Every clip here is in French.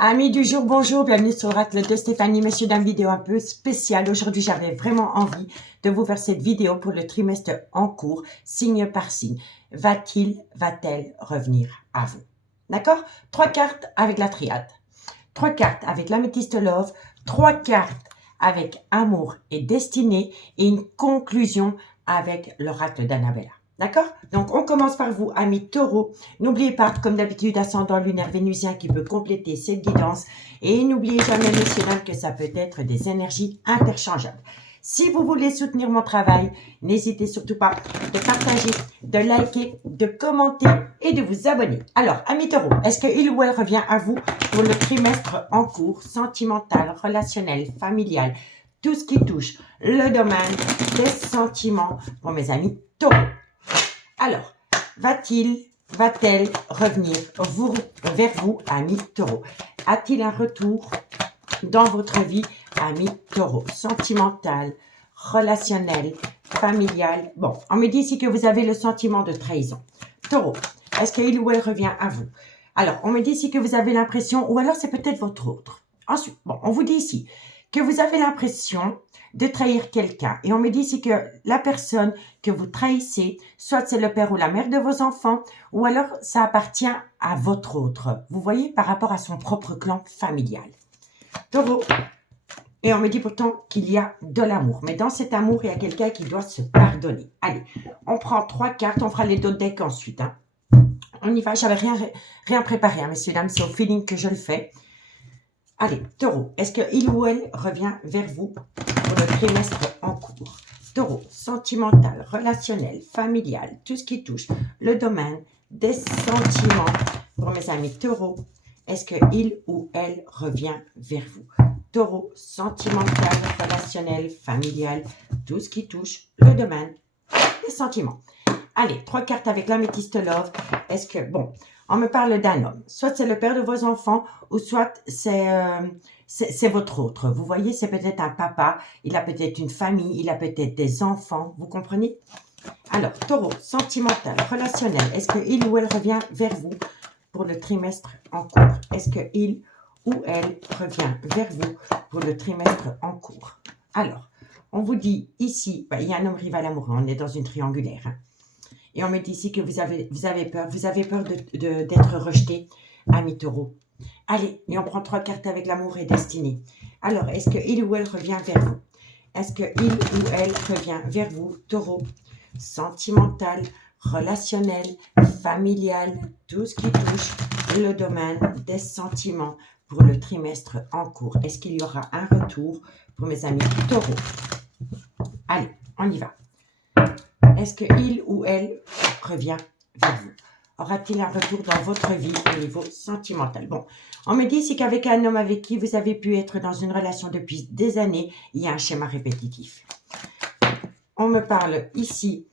Amis du jour, bonjour, bienvenue sur l'Oracle de Stéphanie. Messieurs, d'une vidéo un peu spéciale. Aujourd'hui, j'avais vraiment envie de vous faire cette vidéo pour le trimestre en cours, signe par signe. Va-t-elle revenir à vous? D'accord? 3 cartes avec la triade. 3 cartes avec l'améthyste love. 3 cartes avec amour et destinée. Et une conclusion avec l'oracle d'Annabella. D'accord? Donc, on commence par vous, amis taureaux. N'oubliez pas, comme d'habitude, ascendant lunaire vénusien qui peut compléter cette guidance. Et n'oubliez jamais, messieurs, dames, que ça peut être des énergies interchangeables. Si vous voulez soutenir mon travail, n'hésitez surtout pas de partager, de liker, de commenter et de vous abonner. Alors, amis taureaux, est-ce qu'il ou elle revient à vous pour le trimestre en cours, sentimental, relationnel, familial, tout ce qui touche le domaine des sentiments pour mes amis taureaux? Alors, va-t-elle revenir vers vous, amis taureaux? A-t-il un retour dans votre vie, amis taureaux? Sentimental, relationnel, familial. Bon, on me dit ici que vous avez le sentiment de trahison. Taureau, est-ce qu'il ou elle revient à vous? Alors, on me dit ici que vous avez l'impression, ou alors c'est peut-être votre autre. Ensuite, bon, on vous dit ici que vous avez l'impression de trahir quelqu'un. Et on me dit ici que la personne que vous trahissez, soit c'est le père ou la mère de vos enfants, ou alors ça appartient à votre autre. Vous voyez, par rapport à son propre clan familial. Taureau. Et on me dit pourtant qu'il y a de l'amour. Mais dans cet amour, il y a quelqu'un qui doit se pardonner. Allez, on prend 3 cartes, on fera les deux decks ensuite. Hein. On y va, j'avais rien préparé, hein, messieurs, dames, c'est au feeling que je le fais. Allez, taureau, est-ce qu'il ou elle revient vers vous pour le trimestre en cours? Taureau, sentimental, relationnel, familial, tout ce qui touche le domaine des sentiments. Pour mes amis taureaux, est-ce qu'il ou elle revient vers vous? Taureau, sentimental, relationnel, familial, tout ce qui touche le domaine des sentiments. Allez, 3 cartes avec l'améthyste love. Est-ce que, bon, on me parle d'un homme. Soit c'est le père de vos enfants, ou soit c'est votre autre. Vous voyez, c'est peut-être un papa, il a peut-être une famille, il a peut-être des enfants. Vous comprenez? Alors, taureau, sentimental, relationnel. Est-ce qu'il ou elle revient vers vous pour le trimestre en cours? Est-ce qu'il ou elle revient vers vous pour le trimestre en cours? Alors, on vous dit ici, il y a un homme rival amoureux, on est dans une triangulaire. Hein. Et on me dit ici que vous avez peur d'être rejeté, ami taureau. Allez, et on prend 3 cartes avec l'amour et destinée. Alors, est-ce qu'il ou elle revient vers vous? Est-ce qu'il ou elle revient vers vous, taureau? Sentimental, relationnel, familial, tout ce qui touche le domaine des sentiments pour le trimestre en cours. Est-ce qu'il y aura un retour pour mes amis taureaux? Allez, on y va. Est-ce qu'il ou elle revient vers vous? Aura-t-il un retour dans votre vie au niveau sentimental? Bon, on me dit ici qu'avec un homme avec qui vous avez pu être dans une relation depuis des années, il y a un schéma répétitif. On me parle ici,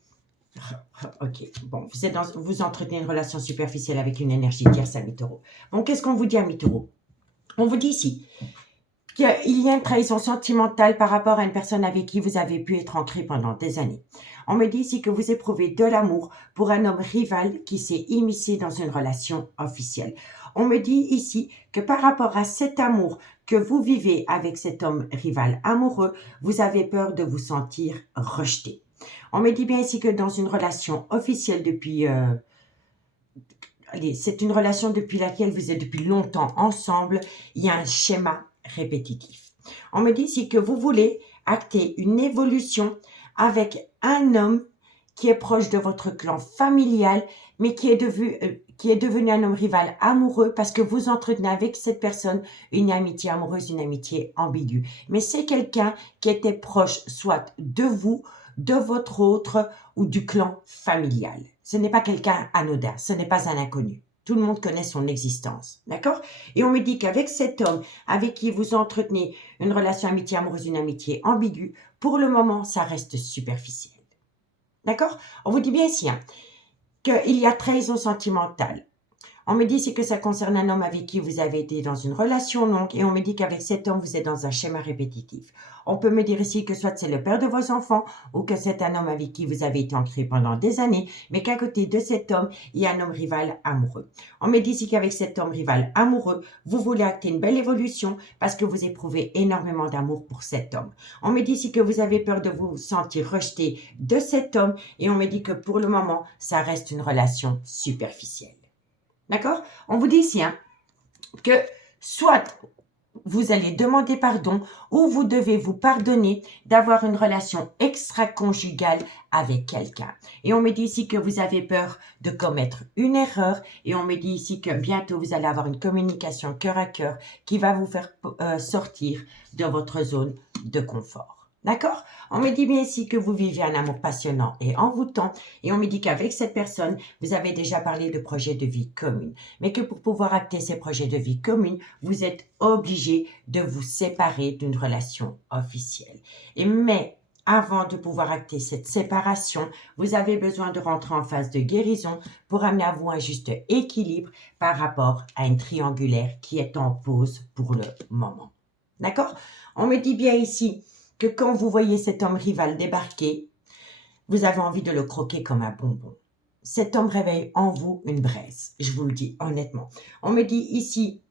ok, bon, vous entretenez une relation superficielle avec une énergie tierce, ami taureau. Bon, qu'est-ce qu'on vous dit, ami taureau? On vous dit ici qu'il y a une trahison sentimentale par rapport à une personne avec qui vous avez pu être ancré pendant des années. On me dit ici que vous éprouvez de l'amour pour un homme rival qui s'est immiscé dans une relation officielle. On me dit ici que par rapport à cet amour que vous vivez avec cet homme rival amoureux, vous avez peur de vous sentir rejeté. On me dit bien ici que dans une relation officielle depuis... c'est une relation depuis laquelle vous êtes depuis longtemps ensemble, il y a un schéma répétitif. On me dit ici que vous voulez acter une évolution avec un homme qui est proche de votre clan familial, mais qui est devenu un homme rival amoureux parce que vous entretenez avec cette personne une amitié amoureuse, une amitié ambiguë. Mais c'est quelqu'un qui était proche soit de vous, de votre autre ou du clan familial. Ce n'est pas quelqu'un anodin, ce n'est pas un inconnu. Tout le monde connaît son existence, d'accord? Et on me dit qu'avec cet homme avec qui vous entretenez une relation amitié amoureuse, une amitié ambiguë, pour le moment, ça reste superficiel. D'accord? On vous dit bien ici hein, qu'il y a trahison sentimentale. On me dit ici que ça concerne un homme avec qui vous avez été dans une relation longue et on me dit qu'avec cet homme, vous êtes dans un schéma répétitif. On peut me dire ici que soit c'est le père de vos enfants ou que c'est un homme avec qui vous avez été ancré pendant des années, mais qu'à côté de cet homme, il y a un homme rival amoureux. On me dit ici qu'avec cet homme rival amoureux, vous voulez acter une belle évolution parce que vous éprouvez énormément d'amour pour cet homme. On me dit ici que vous avez peur de vous sentir rejeté de cet homme et on me dit que pour le moment, ça reste une relation superficielle. D'accord? On vous dit ici que soit vous allez demander pardon ou vous devez vous pardonner d'avoir une relation extra-conjugale avec quelqu'un. Et on me dit ici que vous avez peur de commettre une erreur et on me dit ici que bientôt vous allez avoir une communication cœur à cœur qui va vous faire sortir de votre zone de confort. D'accord? On me dit bien ici que vous vivez un amour passionnant et envoûtant et on me dit qu'avec cette personne, vous avez déjà parlé de projets de vie commune. Mais que pour pouvoir acter ces projets de vie commune, vous êtes obligé de vous séparer d'une relation officielle. Mais avant de pouvoir acter cette séparation, vous avez besoin de rentrer en phase de guérison pour amener à vous un juste équilibre par rapport à une triangulaire qui est en pause pour le moment. D'accord? On me dit bien ici que quand vous voyez cet homme rival débarquer, vous avez envie de le croquer comme un bonbon. Cet homme réveille en vous une braise, je vous le dis honnêtement. On me dit ici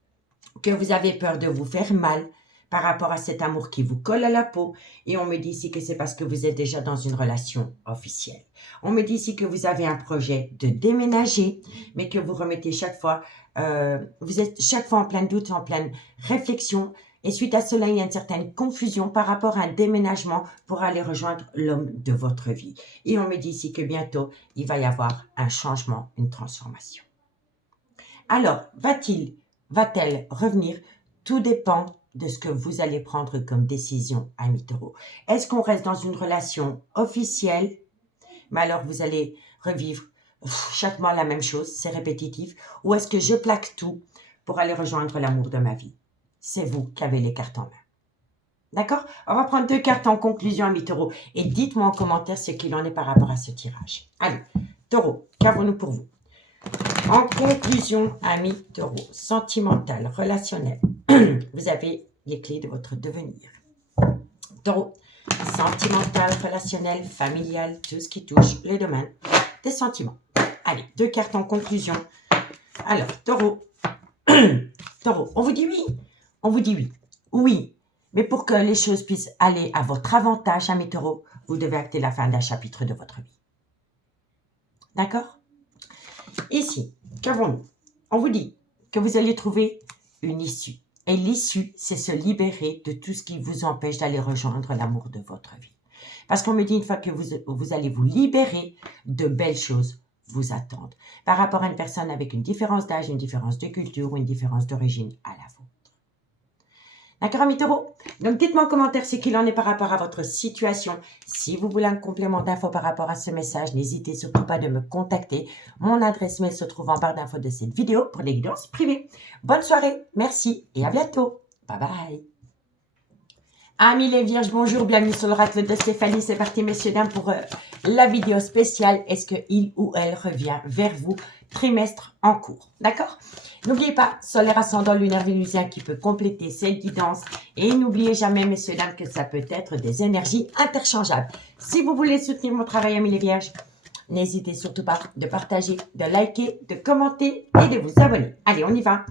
que vous avez peur de vous faire mal par rapport à cet amour qui vous colle à la peau et on me dit ici que c'est parce que vous êtes déjà dans une relation officielle. On me dit ici que vous avez un projet de déménager, mais que vous remettez chaque fois, vous êtes chaque fois en plein doute, en pleine réflexion. Et suite à cela, il y a une certaine confusion par rapport à un déménagement pour aller rejoindre l'homme de votre vie. Et on me dit ici que bientôt, il va y avoir un changement, une transformation. Alors, va-t-elle revenir? Tout dépend de ce que vous allez prendre comme décision, ami Taureau. Est-ce qu'on reste dans une relation officielle? Mais alors, vous allez revivre chaque mois la même chose, c'est répétitif. Ou est-ce que je plaque tout pour aller rejoindre l'amour de ma vie? C'est vous qui avez les cartes en main. D'accord? On va prendre 2 cartes en conclusion, ami Taureau. Et dites-moi en commentaire ce qu'il en est par rapport à ce tirage. Allez, Taureau, qu'avons-nous pour vous? En conclusion, ami Taureau, sentimental, relationnel, vous avez les clés de votre devenir. Taureau, sentimental, relationnel, familial, tout ce qui touche les domaines des sentiments. Allez, 2 cartes en conclusion. Alors, Taureau, Taureau, on vous dit oui. On vous dit oui. Oui, mais pour que les choses puissent aller à votre avantage, ami Taureau, vous devez acter la fin d'un chapitre de votre vie. D'accord? Ici, qu'avons-nous? On vous dit que vous allez trouver une issue. Et l'issue, c'est se libérer de tout ce qui vous empêche d'aller rejoindre l'amour de votre vie. Parce qu'on me dit une fois que vous allez vous libérer, de belles choses vous attendent. Par rapport à une personne avec une différence d'âge, une différence de culture ou une différence d'origine à la vôtre. D'accord, ami Taureau? Donc, dites-moi en commentaire ce qu'il en est par rapport à votre situation. Si vous voulez un complément d'infos par rapport à ce message, n'hésitez surtout pas de me contacter. Mon adresse mail se trouve en barre d'infos de cette vidéo pour les guidances privées. Bonne soirée, merci et à bientôt. Bye bye. Amis les vierges, bonjour, bienvenue sur l'oracle de Stéphanie. C'est parti, messieurs, dames, pour la vidéo spéciale. Est-ce qu'il ou elle revient vers vous? Trimestre en cours, d'accord? N'oubliez pas, solaire, ascendant, lunaire, vénusien qui peut compléter cette guidance. Et n'oubliez jamais, messieurs, dames, que ça peut être des énergies interchangeables. Si vous voulez soutenir mon travail, amis les vierges, n'hésitez surtout pas de partager, de liker, de commenter et de vous abonner. Allez, on y va.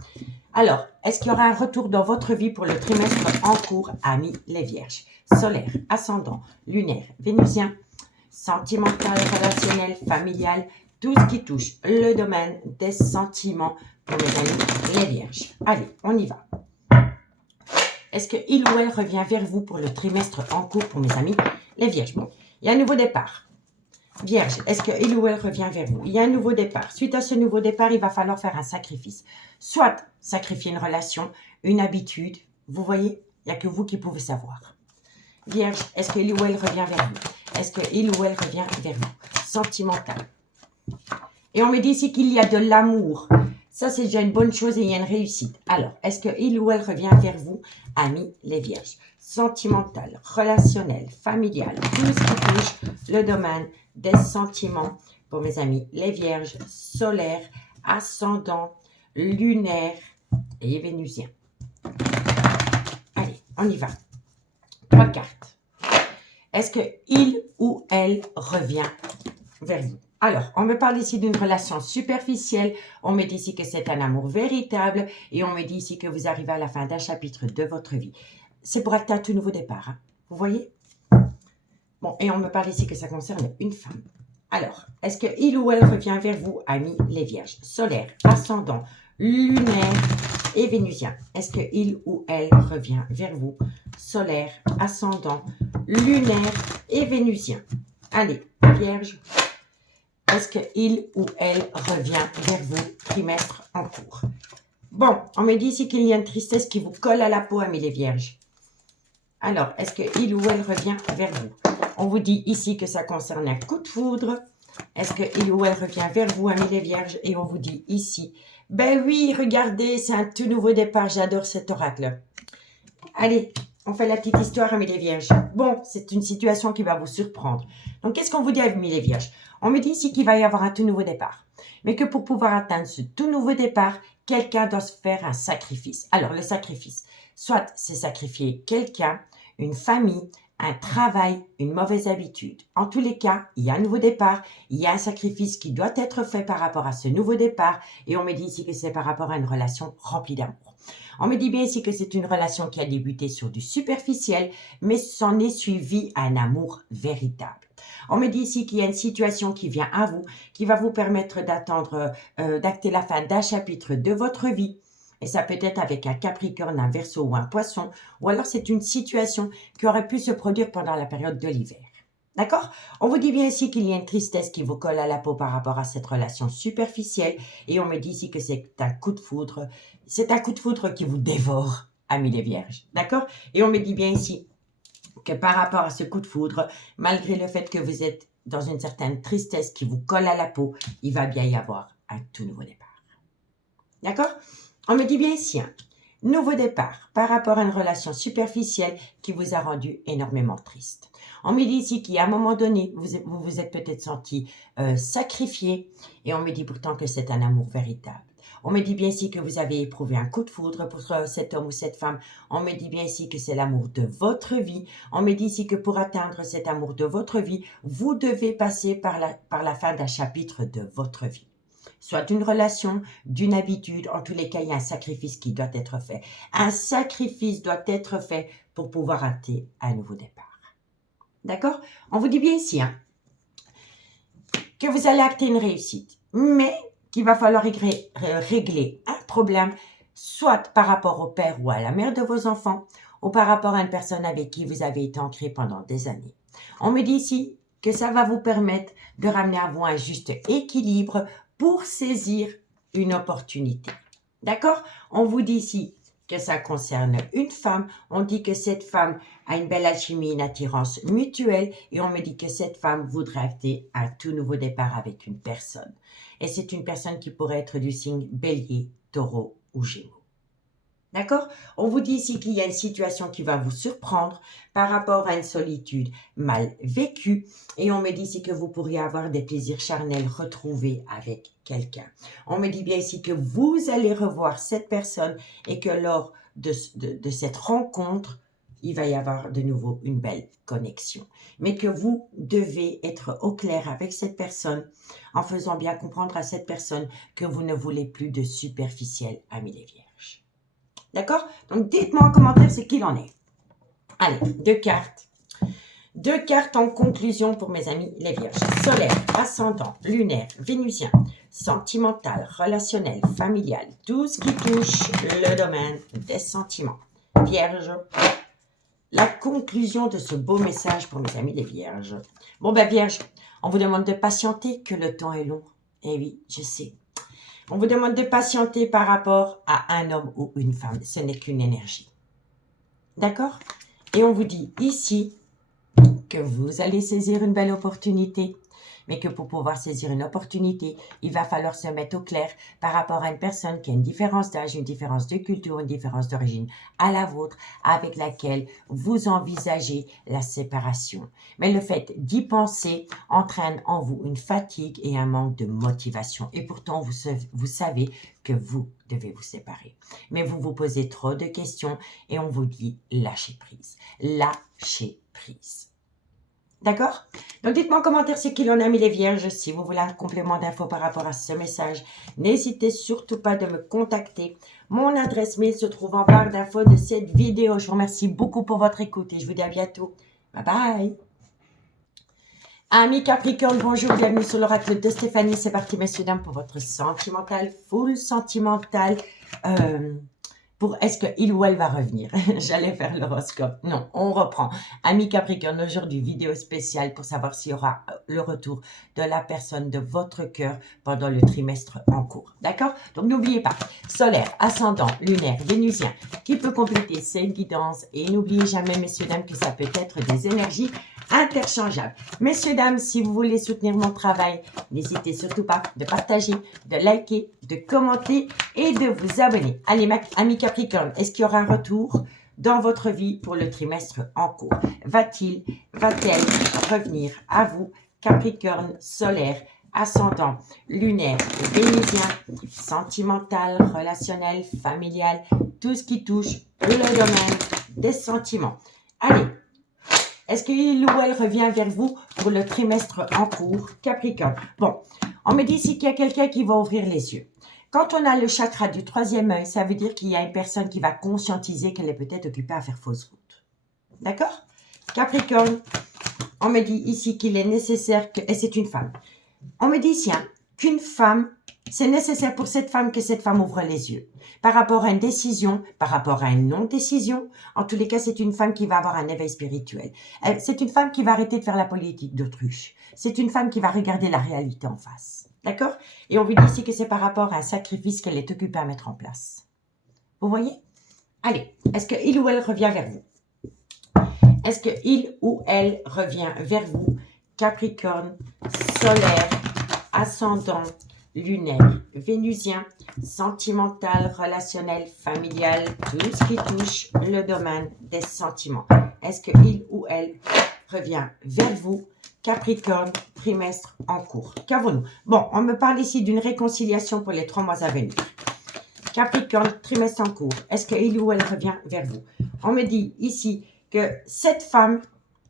Alors, est-ce qu'il y aura un retour dans votre vie pour le trimestre en cours, amis les vierges? Solaire, ascendant, lunaire, vénusien, sentimental, relationnel, familial, tout ce qui touche le domaine des sentiments pour mes amis les vierges. Allez, on y va. Est-ce qu'il ou elle revient vers vous pour le trimestre en cours pour mes amis les vierges? Bon, il y a un nouveau départ. Vierge, est-ce qu'il ou elle revient vers vous? Il y a un nouveau départ. Suite à ce nouveau départ, il va falloir faire un sacrifice. Soit sacrifier une relation, une habitude. Vous voyez, il n'y a que vous qui pouvez savoir. Vierge, est-ce qu'il ou elle revient vers vous? Est-ce qu'il ou elle revient vers vous? Sentimental. Et on me dit ici qu'il y a de l'amour. Ça, c'est déjà une bonne chose et il y a une réussite. Alors, est-ce qu'il ou elle revient vers vous, amis les vierges? Sentimental, relationnel, familial, tout ce qui touche le domaine des sentiments pour mes amis les vierges, solaires, ascendant, lunaire et vénusien. Allez, on y va. 3 cartes. Est-ce que il ou elle revient vers vous? Alors, on me parle ici d'une relation superficielle, on me dit ici que c'est un amour véritable et on me dit ici que vous arrivez à la fin d'un chapitre de votre vie. C'est pour acter un tout nouveau départ, hein? Vous voyez? Bon, et on me parle ici que ça concerne une femme. Alors, est-ce que il ou elle revient vers vous, amis les vierges? Solaire, ascendant, lunaire et vénusien. Est-ce que il ou elle revient vers vous? Solaire, ascendant, lunaire et vénusien. Allez, vierge. Est-ce que il ou elle revient vers vous, trimestre en cours? Bon, on me dit ici qu'il y a une tristesse qui vous colle à la peau, amis les vierges. Alors, est-ce que il ou elle revient vers vous? On vous dit ici que ça concerne un coup de foudre. Est-ce que il ou elle revient vers vous, amis les vierges? Et on vous dit ici, ben oui, regardez, c'est un tout nouveau départ. J'adore cet oracle. Allez, on fait la petite histoire, amis les vierges. Bon, c'est une situation qui va vous surprendre. Donc, qu'est-ce qu'on vous dit, amis les vierges? On me dit ici qu'il va y avoir un tout nouveau départ. Mais que pour pouvoir atteindre ce tout nouveau départ, quelqu'un doit se faire un sacrifice. Alors, le sacrifice, soit c'est sacrifier quelqu'un, une famille, un travail, une mauvaise habitude. En tous les cas, il y a un nouveau départ, il y a un sacrifice qui doit être fait par rapport à ce nouveau départ et on me dit ici que c'est par rapport à une relation remplie d'amour. On me dit bien ici que c'est une relation qui a débuté sur du superficiel, mais s'en est suivi un amour véritable. On me dit ici qu'il y a une situation qui vient à vous, qui va vous permettre d'attendre, d'acter la fin d'un chapitre de votre vie. Et ça peut être avec un Capricorne, un Verseau ou un Poisson, ou alors c'est une situation qui aurait pu se produire pendant la période de l'hiver. D'accord? On vous dit bien ici qu'il y a une tristesse qui vous colle à la peau par rapport à cette relation superficielle, et on me dit ici que c'est un coup de foudre. C'est un coup de foudre qui vous dévore, amis les vierges. D'accord? Et on me dit bien ici que par rapport à ce coup de foudre, malgré le fait que vous êtes dans une certaine tristesse qui vous colle à la peau, il va bien y avoir un tout nouveau départ. D'accord? On me dit bien ici, hein, nouveau départ par rapport à une relation superficielle qui vous a rendu énormément triste. On me dit ici qu'à un moment donné, vous vous êtes peut-être senti sacrifié et on me dit pourtant que c'est un amour véritable. On me dit bien ici que vous avez éprouvé un coup de foudre pour cet homme ou cette femme. On me dit bien ici que c'est l'amour de votre vie. On me dit ici que pour atteindre cet amour de votre vie, vous devez passer par la fin d'un chapitre de votre vie. Soit d'une relation, d'une habitude, en tous les cas, il y a un sacrifice qui doit être fait. Un sacrifice doit être fait pour pouvoir atteindre un nouveau départ. D'accord? On vous dit bien ici, hein, que vous allez acter une réussite, mais qu'il va falloir régler un problème, soit par rapport au père ou à la mère de vos enfants, ou par rapport à une personne avec qui vous avez été ancré pendant des années. On me dit ici que ça va vous permettre de ramener à vous un juste équilibre pour saisir une opportunité. D'accord? On vous dit ici que ça concerne une femme. On dit que cette femme a une belle alchimie, une attirance mutuelle. Et on me dit que cette femme voudrait acter un tout nouveau départ avec une personne. Et c'est une personne qui pourrait être du signe Bélier, Taureau ou Gémeaux. D'accord? On vous dit ici qu'il y a une situation qui va vous surprendre par rapport à une solitude mal vécue. Et on me dit ici que vous pourriez avoir des plaisirs charnels retrouvés avec quelqu'un. On me dit bien ici que vous allez revoir cette personne et que lors de cette rencontre, il va y avoir de nouveau une belle connexion. Mais que vous devez être au clair avec cette personne en faisant bien comprendre à cette personne que vous ne voulez plus de superficiel, amis les vierges. D'accord? Donc, dites-moi en commentaire ce qu'il en est. Allez, 2 cartes. 2 cartes en conclusion pour mes amis les vierges. Solaire, ascendant, lunaire, vénusien, sentimental, relationnel, familial. Tout ce qui touche le domaine des sentiments. Vierge, la conclusion de ce beau message pour mes amis les vierges. Bon, ben vierge, on vous demande de patienter que le temps est long. Eh oui, je sais. On vous demande de patienter par rapport à un homme ou une femme. Ce n'est qu'une énergie. D'accord? Et on vous dit ici que vous allez saisir une belle opportunité, mais que pour pouvoir saisir une opportunité, il va falloir se mettre au clair par rapport à une personne qui a une différence d'âge, une différence de culture, une différence d'origine à la vôtre, avec laquelle vous envisagez la séparation. Mais le fait d'y penser entraîne en vous une fatigue et un manque de motivation. Et pourtant, vous savez que vous devez vous séparer. Mais vous vous posez trop de questions et on vous dit lâchez prise. Lâchez prise. D'accord? Donc, dites-moi en commentaire ce qu'il en a mis les vierges. Si vous voulez un complément d'infos par rapport à ce message, n'hésitez surtout pas de me contacter. Mon adresse mail se trouve en barre d'infos de cette vidéo. Je vous remercie beaucoup pour votre écoute et je vous dis à bientôt. Bye bye! Amis Capricorne, bonjour, bienvenue sur l'oracle de Stéphanie. C'est parti, messieurs, dames, pour votre sentimental, full sentimental. Pour est-ce qu'il ou elle va revenir? J'allais faire l'horoscope. Non, on reprend. Amis Capricorne, aujourd'hui, vidéo spéciale pour savoir s'il y aura le retour de la personne de votre cœur pendant le trimestre en cours. D'accord? Donc, n'oubliez pas, solaire, ascendant, lunaire, vénusien, qui peut compléter cette guidance. Et n'oubliez jamais, messieurs, dames, que ça peut être des énergies interchangeables. Messieurs, dames, si vous voulez soutenir mon travail, n'hésitez surtout pas de partager, de liker, de commenter et de vous abonner. Allez, amis Capricorne, est-ce qu'il y aura un retour dans votre vie pour le trimestre en cours? Va-t-elle revenir à vous, Capricorne, solaire, ascendant, lunaire, vénusien, sentimental, relationnel, familial, tout ce qui touche le domaine des sentiments? Allez! Est-ce qu'il ou elle revient vers vous pour le trimestre en cours, Capricorne? Bon, on me dit ici qu'il y a quelqu'un qui va ouvrir les yeux. Quand on a le chakra du troisième œil, ça veut dire qu'il y a une personne qui va conscientiser qu'elle est peut-être occupée à faire fausse route. D'accord? Capricorne, on me dit ici qu'il est nécessaire que... Et c'est une femme. On me dit ici qu'une femme, c'est nécessaire pour cette femme que cette femme ouvre les yeux. Par rapport à une décision, par rapport à une non-décision, en tous les cas, c'est une femme qui va avoir un éveil spirituel. C'est une femme qui va arrêter de faire la politique d'autruche. C'est une femme qui va regarder la réalité en face. D'accord? Et on vous dit ici que c'est par rapport à un sacrifice qu'elle est occupée à mettre en place. Vous voyez? Allez, est-ce qu'il ou elle revient vers vous? Est-ce qu'il ou elle revient vers vous? Capricorne, solaire, ascendant, lunaire, vénusien, sentimental, relationnel, familial, tout ce qui touche le domaine des sentiments. Est-ce qu'il ou elle revient vers vous? Capricorne, trimestre en cours. Qu'avons-nous? Bon, on me parle ici d'une réconciliation pour les 3 mois à venir. Capricorne, trimestre en cours. Est-ce qu'il ou elle revient vers vous? On me dit ici que cette femme,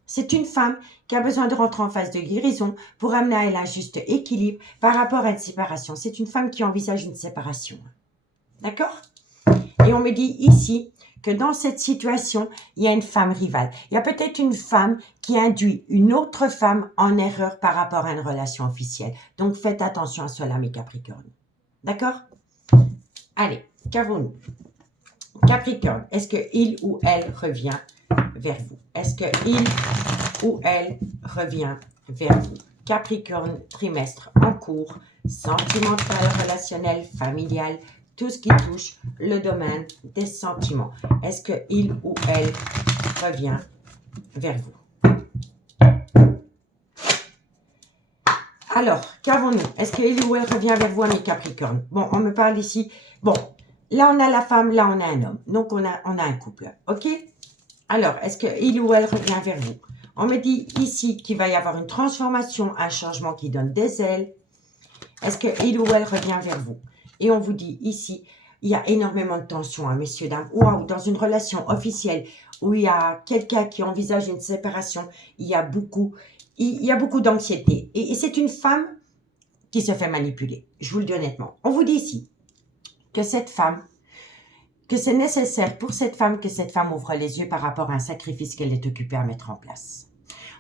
c'est une femme qui a besoin de rentrer en phase de guérison pour amener à elle un juste équilibre par rapport à une séparation. C'est une femme qui envisage une séparation. D'accord? Et on me dit ici que dans cette situation, il y a une femme rivale. Il y a peut-être une femme qui induit une autre femme en erreur par rapport à une relation officielle. Donc, faites attention à cela, mes Capricornes. D'accord? Allez, qu'avons-nous? Capricorne, est-ce qu'il ou elle revient vers vous? Est-ce qu'il ou elle revient vers vous? Capricorne, trimestre en cours, sentimental, relationnel, familial, tout ce qui touche le domaine des sentiments. Est-ce qu'il ou elle revient vers vous? Alors, qu'avons-nous? Est-ce qu'il ou elle revient vers vous, mes Capricornes? Bon, on me parle ici. Bon, là, on a la femme, là, on a un homme. Donc, on a un couple. OK? Alors, est-ce qu'il ou elle revient vers vous? On me dit ici qu'il va y avoir une transformation, un changement qui donne des ailes. Est-ce qu'il ou elle revient vers vous? Et on vous dit ici, il y a énormément de tension, hein, messieurs, dames. Ou dans une relation officielle où il y a quelqu'un qui envisage une séparation, il y a beaucoup d'anxiété. Et c'est une femme qui se fait manipuler. Je vous le dis honnêtement. On vous dit ici que cette femme, que c'est nécessaire pour cette femme que cette femme ouvre les yeux par rapport à un sacrifice qu'elle est occupée à mettre en place.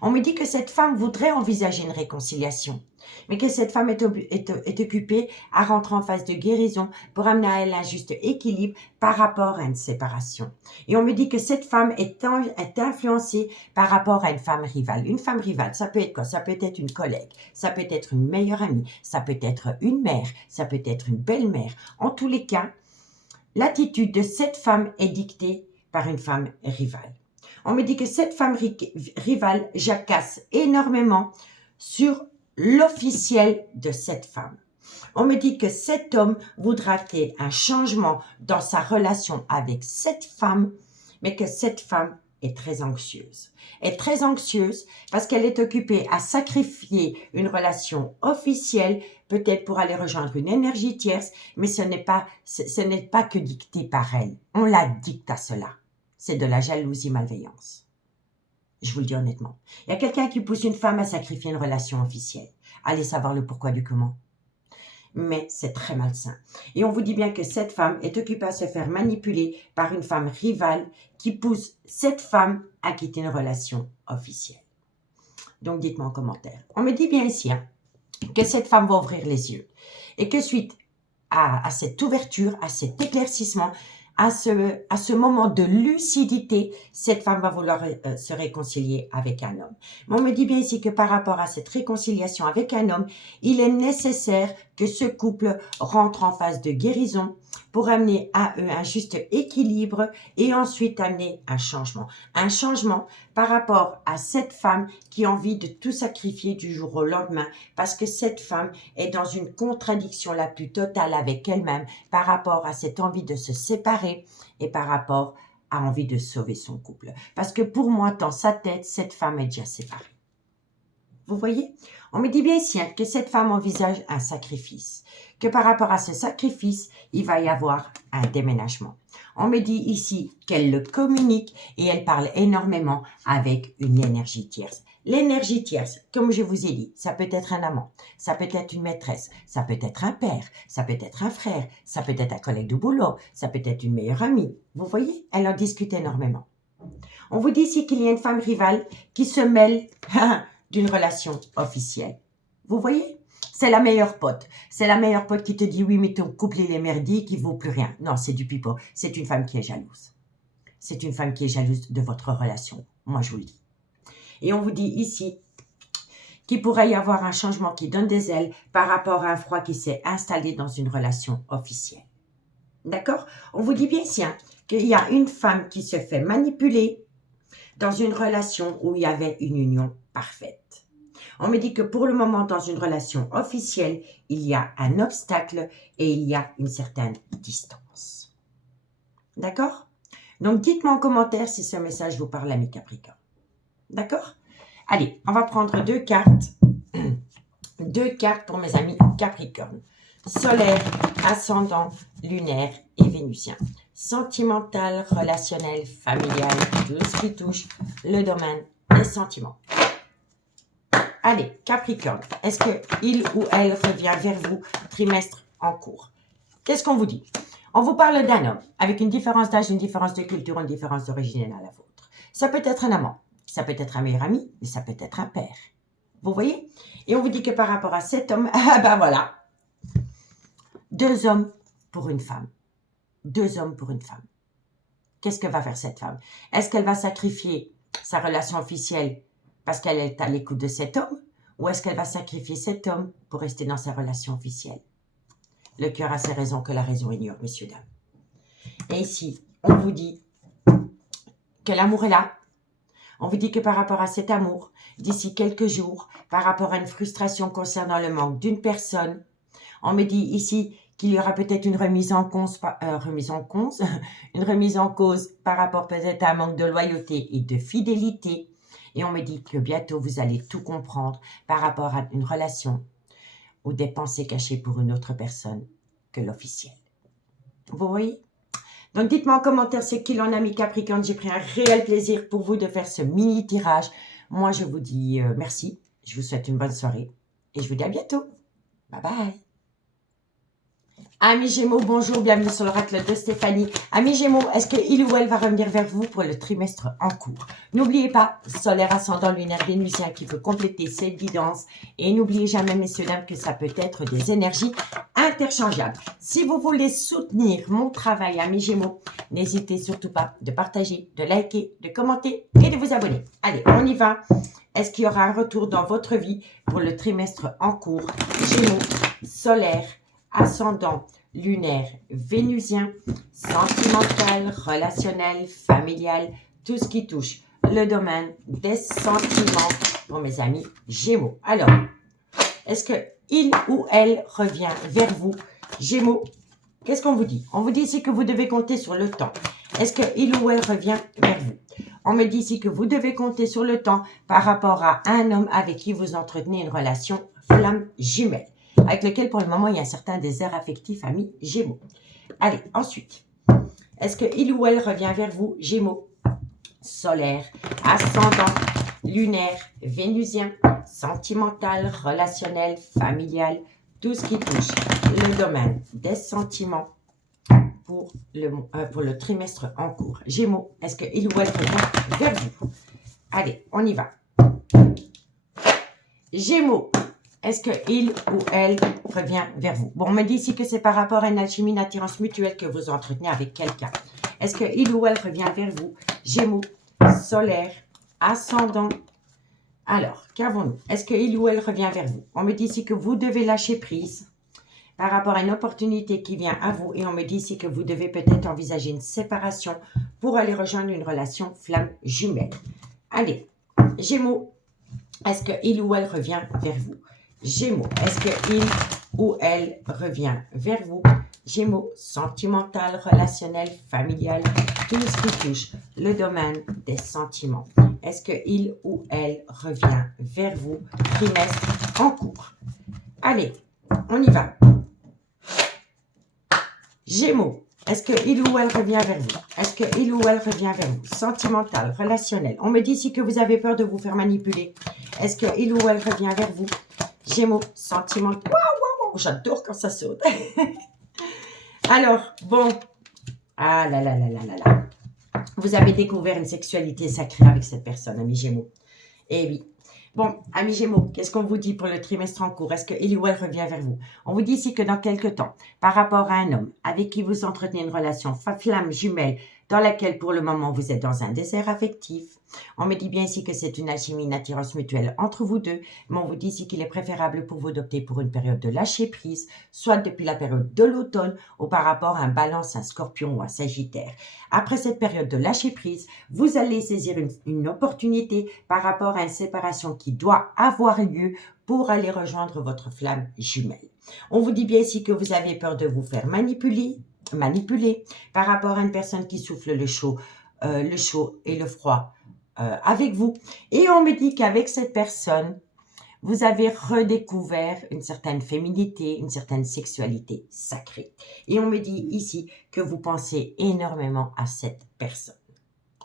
On me dit que cette femme voudrait envisager une réconciliation, mais que cette femme est occupée à rentrer en phase de guérison pour amener à elle un juste équilibre par rapport à une séparation. Et on me dit que cette femme est influencée par rapport à une femme rivale. Une femme rivale, ça peut être quoi? Ça peut être une collègue, ça peut être une meilleure amie, ça peut être une mère, ça peut être une belle-mère. En tous les cas, l'attitude de cette femme est dictée par une femme rivale. On me dit que cette femme rivale jacasse énormément sur l'officiel de cette femme. On me dit que cet homme voudra qu'il y ait un changement dans sa relation avec cette femme, mais que cette femme est très anxieuse. Elle est très anxieuse parce qu'elle est occupée à sacrifier une relation officielle, peut-être pour aller rejoindre une énergie tierce, mais ce n'est pas que dicté par elle. On la dicte à cela. C'est de la jalousie malveillance. Je vous le dis honnêtement. Il y a quelqu'un qui pousse une femme à sacrifier une relation officielle. Allez savoir le pourquoi du comment. Mais c'est très malsain. Et on vous dit bien que cette femme est occupée à se faire manipuler par une femme rivale qui pousse cette femme à quitter une relation officielle. Donc, dites-moi en commentaire. On me dit bien ici que cette femme va ouvrir les yeux et que suite à cette ouverture, à cet éclaircissement, à ce moment de lucidité, cette femme va vouloir se réconcilier avec un homme. Mais on me dit bien ici que par rapport à cette réconciliation avec un homme, il est nécessaire que ce couple rentre en phase de guérison pour amener à eux un juste équilibre et ensuite amener un changement. Un changement par rapport à cette femme qui a envie de tout sacrifier du jour au lendemain parce que cette femme est dans une contradiction la plus totale avec elle-même par rapport à cette envie de se séparer et par rapport à envie de sauver son couple. Parce que pour moi, dans sa tête, cette femme est déjà séparée. Vous voyez? On me dit bien ici que cette femme envisage un sacrifice, que par rapport à ce sacrifice, il va y avoir un déménagement. On me dit ici qu'elle le communique et elle parle énormément avec une énergie tierce. L'énergie tierce, comme je vous ai dit, ça peut être un amant, ça peut être une maîtresse, ça peut être un père, ça peut être un frère, ça peut être un collègue de boulot, ça peut être une meilleure amie. Vous voyez? Elle en discute énormément. On vous dit ici qu'il y a une femme rivale qui se mêle d'une relation officielle. Vous voyez? C'est la meilleure pote. C'est la meilleure pote qui te dit, oui, mais ton couple, il est merdique, il vaut plus rien. Non, c'est du pipeau. C'est une femme qui est jalouse. C'est une femme qui est jalouse de votre relation. Moi, je vous le dis. Et on vous dit ici qu'il pourrait y avoir un changement qui donne des ailes par rapport à un froid qui s'est installé dans une relation officielle. D'accord? On vous dit bien ici qu'il y a une femme qui se fait manipuler dans une relation où il y avait une union parfaite. On me dit que pour le moment, dans une relation officielle, il y a un obstacle et il y a une certaine distance. D'accord? Donc, dites-moi en commentaire si ce message vous parle, amis Capricorne. D'accord? Allez, on va prendre deux cartes. Deux cartes pour mes amis Capricorne. Solaire, ascendant, lunaire et vénusien. Sentimental, relationnel, familial, tout ce qui touche le domaine des sentiments. Allez, Capricorne, est-ce qu'il ou elle revient vers vous trimestre en cours? Qu'est-ce qu'on vous dit? On vous parle d'un homme avec une différence d'âge, une différence de culture, une différence d'origine à la vôtre. Ça peut être un amant, ça peut être un meilleur ami, mais ça peut être un père. Vous voyez? Et on vous dit que par rapport à cet homme, ben voilà, deux hommes pour une femme. Deux hommes pour une femme. Qu'est-ce que va faire cette femme? Est-ce qu'elle va sacrifier sa relation officielle parce qu'elle est à l'écoute de cet homme? Ou est-ce qu'elle va sacrifier cet homme pour rester dans sa relation officielle? Le cœur a ses raisons que la raison ignore, messieurs, dames. Et ici, on vous dit que l'amour est là. On vous dit que par rapport à cet amour, d'ici quelques jours, par rapport à une frustration concernant le manque d'une personne, on me dit ici qu'il y aura peut-être une remise en cause par rapport peut-être à un manque de loyauté et de fidélité. Et on me dit que bientôt vous allez tout comprendre par rapport à une relation ou des pensées cachées pour une autre personne que l'officiel. Vous voyez? Donc dites-moi en commentaire ce qu'il en a mis Capricorne. J'ai pris un réel plaisir pour vous de faire ce mini tirage. Moi je vous dis merci. Je vous souhaite une bonne soirée. Et je vous dis à bientôt. Bye bye. Amis Gémeaux, bonjour, bienvenue sur l'oracle de Stéphanie. Amis Gémeaux, est-ce qu'il ou elle va revenir vers vous pour le trimestre en cours? N'oubliez pas, solaire, ascendant, lunaire, vénusien qui peut compléter cette guidance. Et n'oubliez jamais, messieurs, dames, que ça peut être des énergies interchangeables. Si vous voulez soutenir mon travail, amis Gémeaux, n'hésitez surtout pas de partager, de liker, de commenter et de vous abonner. Allez, on y va. Est-ce qu'il y aura un retour dans votre vie pour le trimestre en cours? Gémeaux, solaire, ascendant, lunaire, vénusien, sentimental, relationnel, familial, tout ce qui touche le domaine des sentiments pour mes amis Gémeaux. Alors, Est-ce que il ou elle revient vers vous? Gémeaux, qu'est-ce qu'on vous dit? On vous dit ici que vous devez compter sur le temps. Est-ce que il ou elle revient vers vous? On me dit ici que vous devez compter sur le temps par rapport à un homme avec qui vous entretenez une relation flamme jumelle, avec lequel pour le moment il y a un certain désert affectif, amis Gémeaux. Allez, ensuite, est-ce que il ou elle revient vers vous? Gémeaux, solaire, ascendant, lunaire, vénusien, sentimental, relationnel, familial, tout ce qui touche le domaine des sentiments pour le trimestre en cours. Gémeaux, est-ce que il ou elle revient vers vous? Allez, on y va. Gémeaux, est-ce que il ou elle revient vers vous? Bon, on me dit ici que c'est par rapport à une alchimie, une attirance mutuelle que vous entretenez avec quelqu'un. Est-ce que il ou elle revient vers vous? Gémeaux, solaire, ascendant. Alors, qu'avons-nous? Est-ce que il ou elle revient vers vous? On me dit ici que vous devez lâcher prise par rapport à une opportunité qui vient à vous, et on me dit ici que vous devez peut-être envisager une séparation pour aller rejoindre une relation flamme jumelle. Allez, Gémeaux, est-ce que il ou elle revient vers vous? Gémeaux, est-ce que il ou elle revient vers vous? Gémeaux, sentimental, relationnel, familial, tout ce qui touche le domaine des sentiments. Est-ce que il ou elle revient vers vous? Trimestre en cours. Allez, on y va. Gémeaux, est-ce que il ou elle revient vers vous? Est-ce que il ou elle revient vers vous? Sentimental, relationnel. On me dit ici que vous avez peur de vous faire manipuler. Est-ce que il ou elle revient vers vous? Gémeaux, sentimental. Waouh, waouh, j'adore quand ça saute. Alors, bon. Ah là là là là là là. Vous avez découvert une sexualité sacrée avec cette personne, amis Gémeaux. Eh oui. Bon, amis Gémeaux, qu'est-ce qu'on vous dit pour le trimestre en cours? Est-ce que il ou elle revient vers vous? On vous dit ici que dans quelques temps, par rapport à un homme avec qui vous entretenez une relation flamme jumelle, dans laquelle pour le moment vous êtes dans un désert affectif, on me dit bien ici que c'est une alchimie, une attirance mutuelle entre vous deux, mais on vous dit ici qu'il est préférable pour vous d'opter pour une période de lâcher prise, soit depuis la période de l'automne ou par rapport à un balance, un scorpion ou un sagittaire. Après cette période de lâcher prise, vous allez saisir une opportunité par rapport à une séparation qui doit avoir lieu pour aller rejoindre votre flamme jumelle. On vous dit bien ici que vous avez peur de vous faire manipuler par rapport à une personne qui souffle le chaud et le froid avec vous. Et on me dit qu'avec cette personne, vous avez redécouvert une certaine féminité, une certaine sexualité sacrée. Et on me dit ici que vous pensez énormément à cette personne.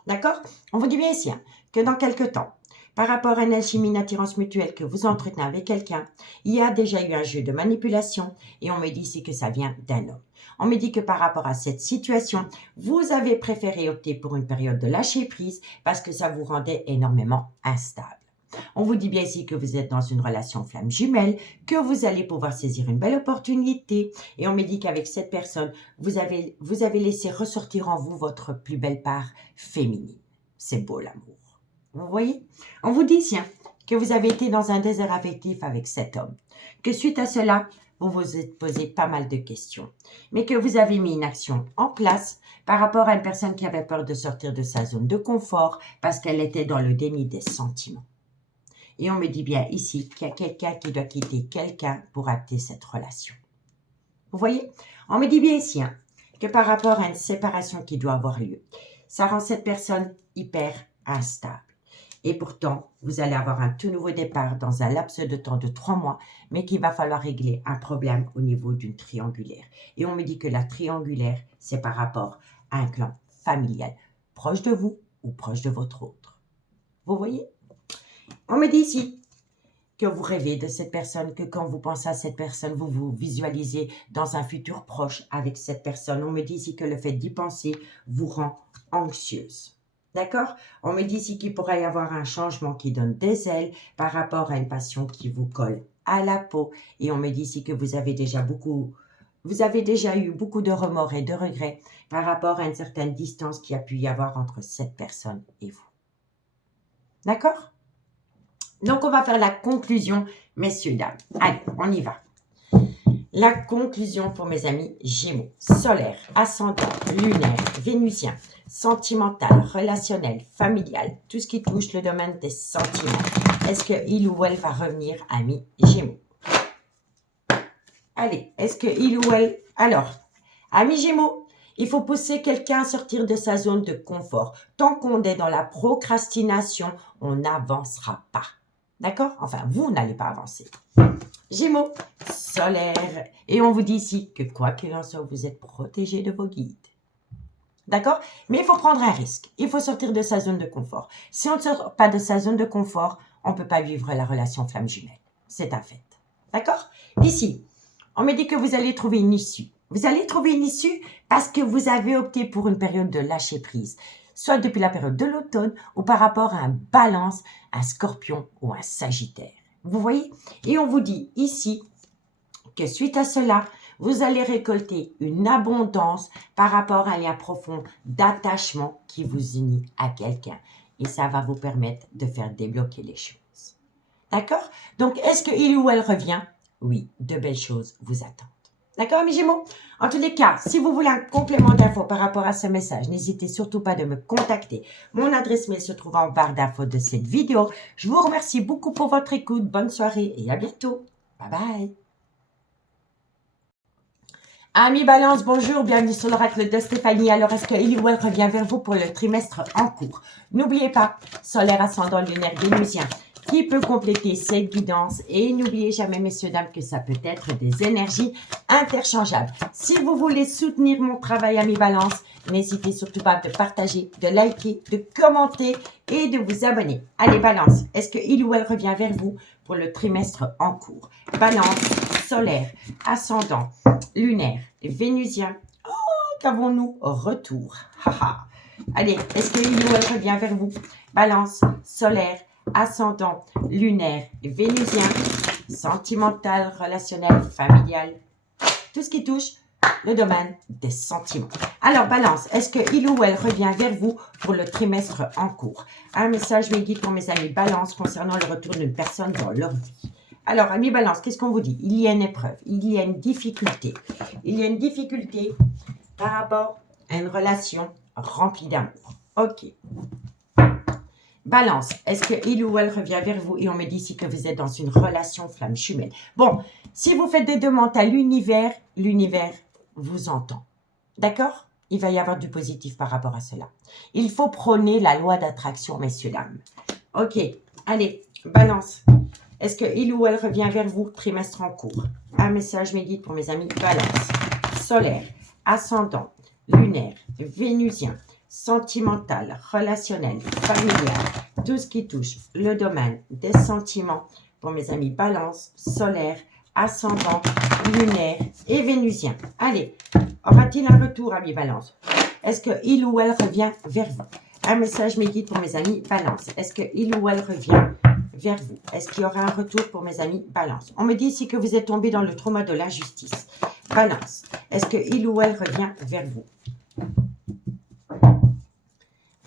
D'accord? On vous dit bien ici que dans quelques temps, par rapport à une alchimie, une attirance mutuelle que vous entretenez avec quelqu'un, il y a déjà eu un jeu de manipulation et on me dit ici que ça vient d'un homme. On me dit que par rapport à cette situation, vous avez préféré opter pour une période de lâcher prise parce que ça vous rendait énormément instable. On vous dit bien ici que vous êtes dans une relation flamme jumelle, que vous allez pouvoir saisir une belle opportunité. Et on me dit qu'avec cette personne, vous avez laissé ressortir en vous votre plus belle part féminine. C'est beau l'amour. Vous voyez? On vous dit ici que vous avez été dans un désert affectif avec cet homme. Que suite à cela, vous vous êtes posé pas mal de questions. Mais que vous avez mis une action en place par rapport à une personne qui avait peur de sortir de sa zone de confort parce qu'elle était dans le déni des sentiments. Et on me dit bien ici qu'il y a quelqu'un qui doit quitter quelqu'un pour acter cette relation. Vous voyez? On me dit bien ici que par rapport à une séparation qui doit avoir lieu, ça rend cette personne hyper instable. Et pourtant, vous allez avoir un tout nouveau départ dans un laps de temps de 3 mois, mais qu'il va falloir régler un problème au niveau d'une triangulaire. Et on me dit que la triangulaire, c'est par rapport à un clan familial, proche de vous ou proche de votre autre. Vous voyez? On me dit ici que vous rêvez de cette personne, que quand vous pensez à cette personne, vous vous visualisez dans un futur proche avec cette personne. On me dit ici que le fait d'y penser vous rend anxieuse. D'accord? On me dit ici qu'il pourrait y avoir un changement qui donne des ailes par rapport à une passion qui vous colle à la peau. Et on me dit ici que vous avez déjà eu beaucoup de remords et de regrets par rapport à une certaine distance qui a pu y avoir entre cette personne et vous. D'accord? Donc, on va faire la conclusion, messieurs, dames. Allez, on y va. La conclusion pour mes amis Gémeaux. Solaire, ascendant, lunaire, vénusien, sentimental, relationnel, familial, tout ce qui touche le domaine des sentiments. Est-ce qu'il ou elle va revenir, amis Gémeaux? Allez, est-ce que il ou elle... Alors, amis Gémeaux, il faut pousser quelqu'un à sortir de sa zone de confort. Tant qu'on est dans la procrastination, on n'avancera pas. D'accord? Enfin, vous n'allez pas avancer. Gémeaux, solaire. Et on vous dit ici que quoi qu'il en soit, vous êtes protégé de vos guides. D'accord? Mais il faut prendre un risque. Il faut sortir de sa zone de confort. Si on ne sort pas de sa zone de confort, on ne peut pas vivre la relation flamme jumelle. C'est un fait. D'accord? Ici, on me dit que vous allez trouver une issue. Vous allez trouver une issue parce que vous avez opté pour une période de lâcher prise, soit depuis la période de l'automne ou par rapport à un balance, un scorpion ou un sagittaire. Vous voyez? Et on vous dit ici que suite à cela, vous allez récolter une abondance par rapport à un lien profond d'attachement qui vous unit à quelqu'un. Et ça va vous permettre de faire débloquer les choses. D'accord? Donc, est-ce qu'il ou elle revient? Oui, de belles choses vous attendent. D'accord, mes Gémeaux? En tous les cas, si vous voulez un complément d'infos par rapport à ce message, n'hésitez surtout pas de me contacter. Mon adresse mail se trouve en barre d'infos de cette vidéo. Je vous remercie beaucoup pour votre écoute. Bonne soirée et à bientôt. Bye bye. Amis Balance, bonjour, bienvenue sur l'oracle de Stéphanie. Alors, est-ce que il ou elle revient vers vous pour le trimestre en cours? N'oubliez pas, solaire ascendant lunaire vénusien, qui peut compléter cette guidance. Et n'oubliez jamais, messieurs, dames, que ça peut être des énergies interchangeables. Si vous voulez soutenir mon travail, amis Balance, n'hésitez surtout pas de partager, de liker, de commenter et de vous abonner. Allez, Balance, est-ce que il ou elle revient vers vous pour le trimestre en cours? Balance, solaire, ascendant, lunaire, vénusien. Oh, qu'avons-nous? Retour. Haha. Allez, est-ce que il ou elle revient vers vous? Balance, solaire, ascendant, lunaire, vénusien, sentimental, relationnel, familial. Tout ce qui touche le domaine des sentiments. Alors, Balance, est-ce que il ou elle revient vers vous pour le trimestre en cours? Un message me guide pour mes amis Balance concernant le retour d'une personne dans leur vie. Alors, amis Balance, qu'est-ce qu'on vous dit? Il y a une épreuve, il y a une difficulté. Il y a une difficulté par rapport à une relation remplie d'amour. Ok. Balance, est-ce que il ou elle revient vers vous? Et on me dit ici que vous êtes dans une relation flamme jumelle. Bon, si vous faites des demandes à l'univers, l'univers vous entend. D'accord? Il va y avoir du positif par rapport à cela. Il faut prôner la loi d'attraction, messieurs, dames. Ok, allez, Balance. Est-ce que il ou elle revient vers vous, trimestre en cours? Un message me guide pour mes amis Balance. Solaire, ascendant, lunaire, vénusien, sentimental, relationnel, familial, tout ce qui touche le domaine des sentiments pour mes amis Balance, solaire, ascendant, lunaire et vénusien. Allez, aura-t-il un retour, amis Balance? Est-ce que il ou elle revient vers vous? Un message me guide pour mes amis Balance. Est-ce que il ou elle revient vers vous? Est-ce qu'il y aura un retour pour mes amis Balance? On me dit ici que vous êtes tombé dans le trauma de l'injustice. Balance, est-ce que il ou elle revient vers vous?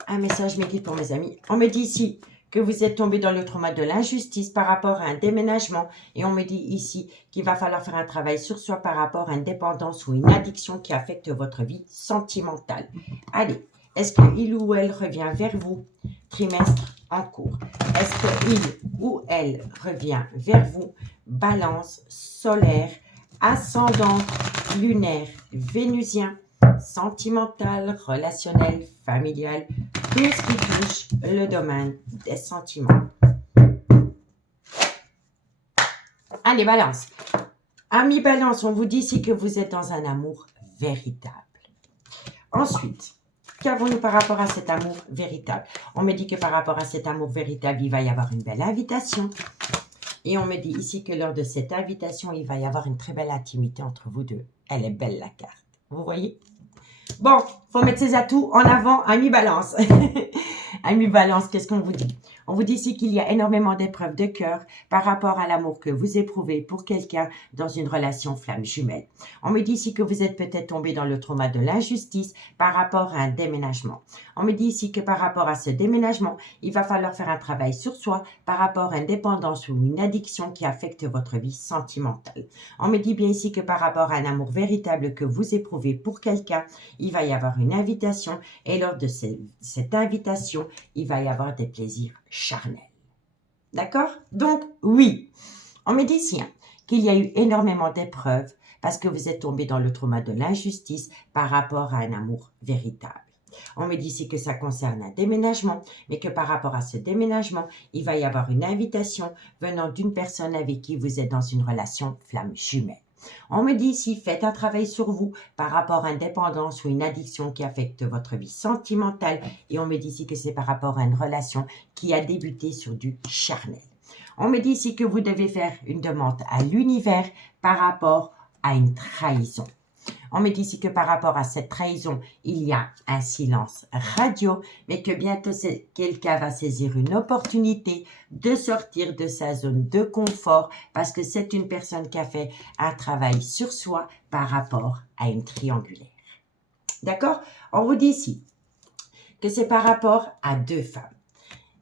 Un message me guide pour mes amis. On me dit ici que vous êtes tombé dans le trauma de l'injustice par rapport à un déménagement. Et on me dit ici qu'il va falloir faire un travail sur soi par rapport à une dépendance ou une addiction qui affecte votre vie sentimentale. Allez, est-ce que il ou elle revient vers vous? Trimestre en cours. Est-ce que il ou elle revient vers vous? Balance, solaire, ascendant, lunaire, vénusien, sentimental, relationnel, familial, tout ce qui touche le domaine des sentiments. Allez, Balance. Amis Balance, on vous dit ici que vous êtes dans un amour véritable. Ensuite, qu'avons-nous par rapport à cet amour véritable? On me dit que par rapport à cet amour véritable, il va y avoir une belle invitation. Et on me dit ici que lors de cette invitation, il va y avoir une très belle intimité entre vous deux. Elle est belle, la carte. Vous voyez? Bon, il faut mettre ses atouts en avant, amis Balance. Amis Balance, qu'est-ce qu'on vous dit? On vous dit ici qu'il y a énormément d'épreuves de cœur par rapport à l'amour que vous éprouvez pour quelqu'un dans une relation flamme jumelle. On me dit ici que vous êtes peut-être tombé dans le trauma de l'injustice par rapport à un déménagement. On me dit ici que par rapport à ce déménagement, il va falloir faire un travail sur soi par rapport à une dépendance ou une addiction qui affecte votre vie sentimentale. On me dit bien ici que par rapport à un amour véritable que vous éprouvez pour quelqu'un, il va y avoir une invitation et lors de cette invitation, il va y avoir des plaisirs charnels. D'accord? Donc, oui, on me dit ici qu'il y a eu énormément d'épreuves parce que vous êtes tombé dans le trauma de l'injustice par rapport à un amour véritable. On me dit ici que ça concerne un déménagement, mais que par rapport à ce déménagement, il va y avoir une invitation venant d'une personne avec qui vous êtes dans une relation flamme jumelle. On me dit ici, faites un travail sur vous par rapport à une dépendance ou une addiction qui affecte votre vie sentimentale. Et on me dit ici que c'est par rapport à une relation qui a débuté sur du charnel. On me dit ici que vous devez faire une demande à l'univers par rapport à une trahison. On me dit ici que par rapport à cette trahison, il y a un silence radio, mais que bientôt quelqu'un va saisir une opportunité de sortir de sa zone de confort parce que c'est une personne qui a fait un travail sur soi par rapport à une triangulaire. D'accord? On vous dit ici que c'est par rapport à deux femmes.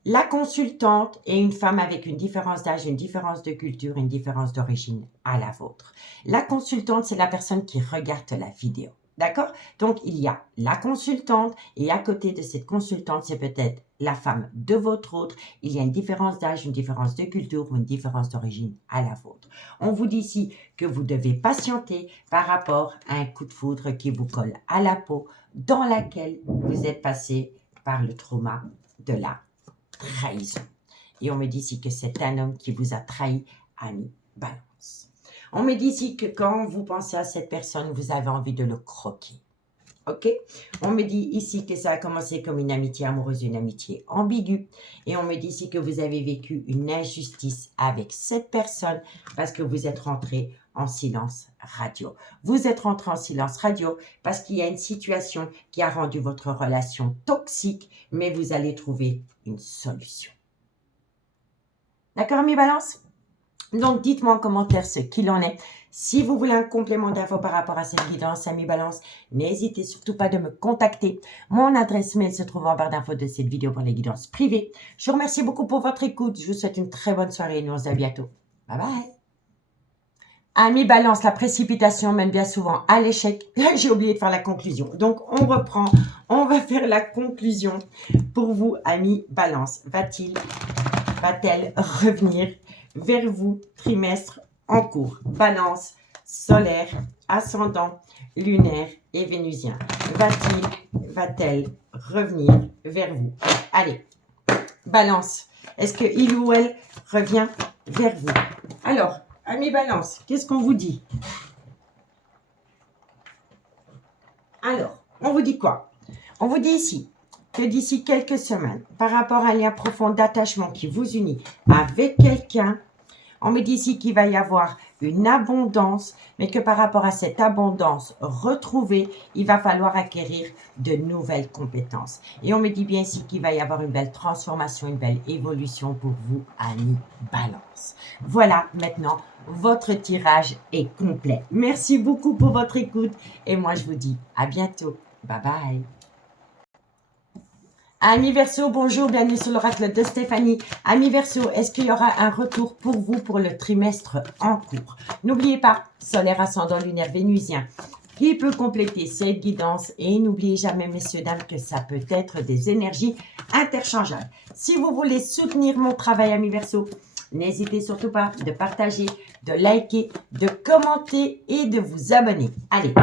La consultante est une femme avec une différence d'âge, une différence de culture, une différence d'origine à la vôtre. La consultante, c'est la personne qui regarde la vidéo. D'accord? Donc, il y a la consultante et à côté de cette consultante, c'est peut-être la femme de votre autre. Il y a une différence d'âge, une différence de culture ou une différence d'origine à la vôtre. On vous dit ici que vous devez patienter par rapport à un coup de foudre qui vous colle à la peau dans laquelle vous êtes passé par le trauma de la trahison. Et on me dit ici que c'est un homme qui vous a trahi, ami Balance. On me dit ici que quand vous pensez à cette personne, vous avez envie de le croquer. Ok? On me dit ici que ça a commencé comme une amitié amoureuse, une amitié ambiguë. Et on me dit ici que vous avez vécu une injustice avec cette personne parce que vous êtes rentré en silence radio. Vous êtes rentré en silence radio parce qu'il y a une situation qui a rendu votre relation toxique, mais vous allez trouver une solution. D'accord, mes balances? Donc, dites-moi en commentaire ce qu'il en est. Si vous voulez un complément d'infos par rapport à cette guidance, amis balance, n'hésitez surtout pas de me contacter. Mon adresse mail se trouve en barre d'infos de cette vidéo pour les guidances privées. Je vous remercie beaucoup pour votre écoute. Je vous souhaite une très bonne soirée et nous on se dit à bientôt. Bye bye. Amis balance, la précipitation mène bien souvent à l'échec. J'ai oublié de faire la conclusion. Donc, on reprend. On va faire la conclusion pour vous, amis balance. Va-t-elle revenir vers vous, trimestre en cours? Balance, solaire, ascendant, lunaire et vénusien. Va-t-elle revenir vers vous? Allez, balance, est-ce que il ou elle revient vers vous? Alors, amis balance, qu'est-ce qu'on vous dit? Alors, on vous dit quoi? On vous dit ici que d'ici quelques semaines, par rapport à un lien profond d'attachement qui vous unit avec quelqu'un, on me dit ici qu'il va y avoir une abondance, mais que par rapport à cette abondance retrouvée, il va falloir acquérir de nouvelles compétences. Et on me dit bien ici qu'il va y avoir une belle transformation, une belle évolution pour vous, amis balance. Voilà, maintenant, votre tirage est complet. Merci beaucoup pour votre écoute et moi, je vous dis à bientôt. Bye bye. Amis Verseau, bonjour, bienvenue sur l'oracle de Stéphanie. Amis Verseau, est-ce qu'il y aura un retour pour vous pour le trimestre en cours? N'oubliez pas, solaire ascendant lunaire vénusien, qui peut compléter cette guidance. Et n'oubliez jamais, messieurs, dames, que ça peut être des énergies interchangeables. Si vous voulez soutenir mon travail, amis Verseau, n'hésitez surtout pas de partager, de liker, de commenter et de vous abonner. Allez,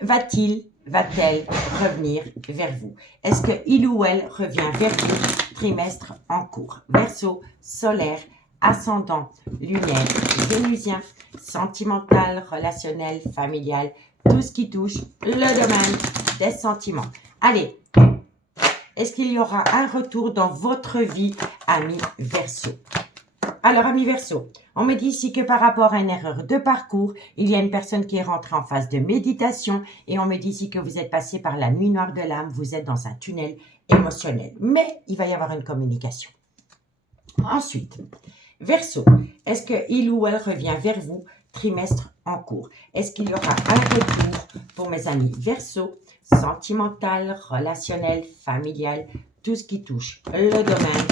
va-t-elle revenir vers vous? Est-ce que il ou elle revient vers vous? Trimestre en cours. Verseau, solaire, ascendant, lunaire, vénusien, sentimental, relationnel, familial, tout ce qui touche le domaine des sentiments. Allez, est-ce qu'il y aura un retour dans votre vie, amis Verseau? Alors, amis Verseau, on me dit ici que par rapport à une erreur de parcours, il y a une personne qui est rentrée en phase de méditation et on me dit ici que vous êtes passé par la nuit noire de l'âme, vous êtes dans un tunnel émotionnel. Mais il va y avoir une communication. Ensuite, Verseau, est-ce qu'il ou elle revient vers vous, trimestre en cours? Est-ce qu'il y aura un retour pour mes amis Verseau, sentimental, relationnel, familial, tout ce qui touche le domaine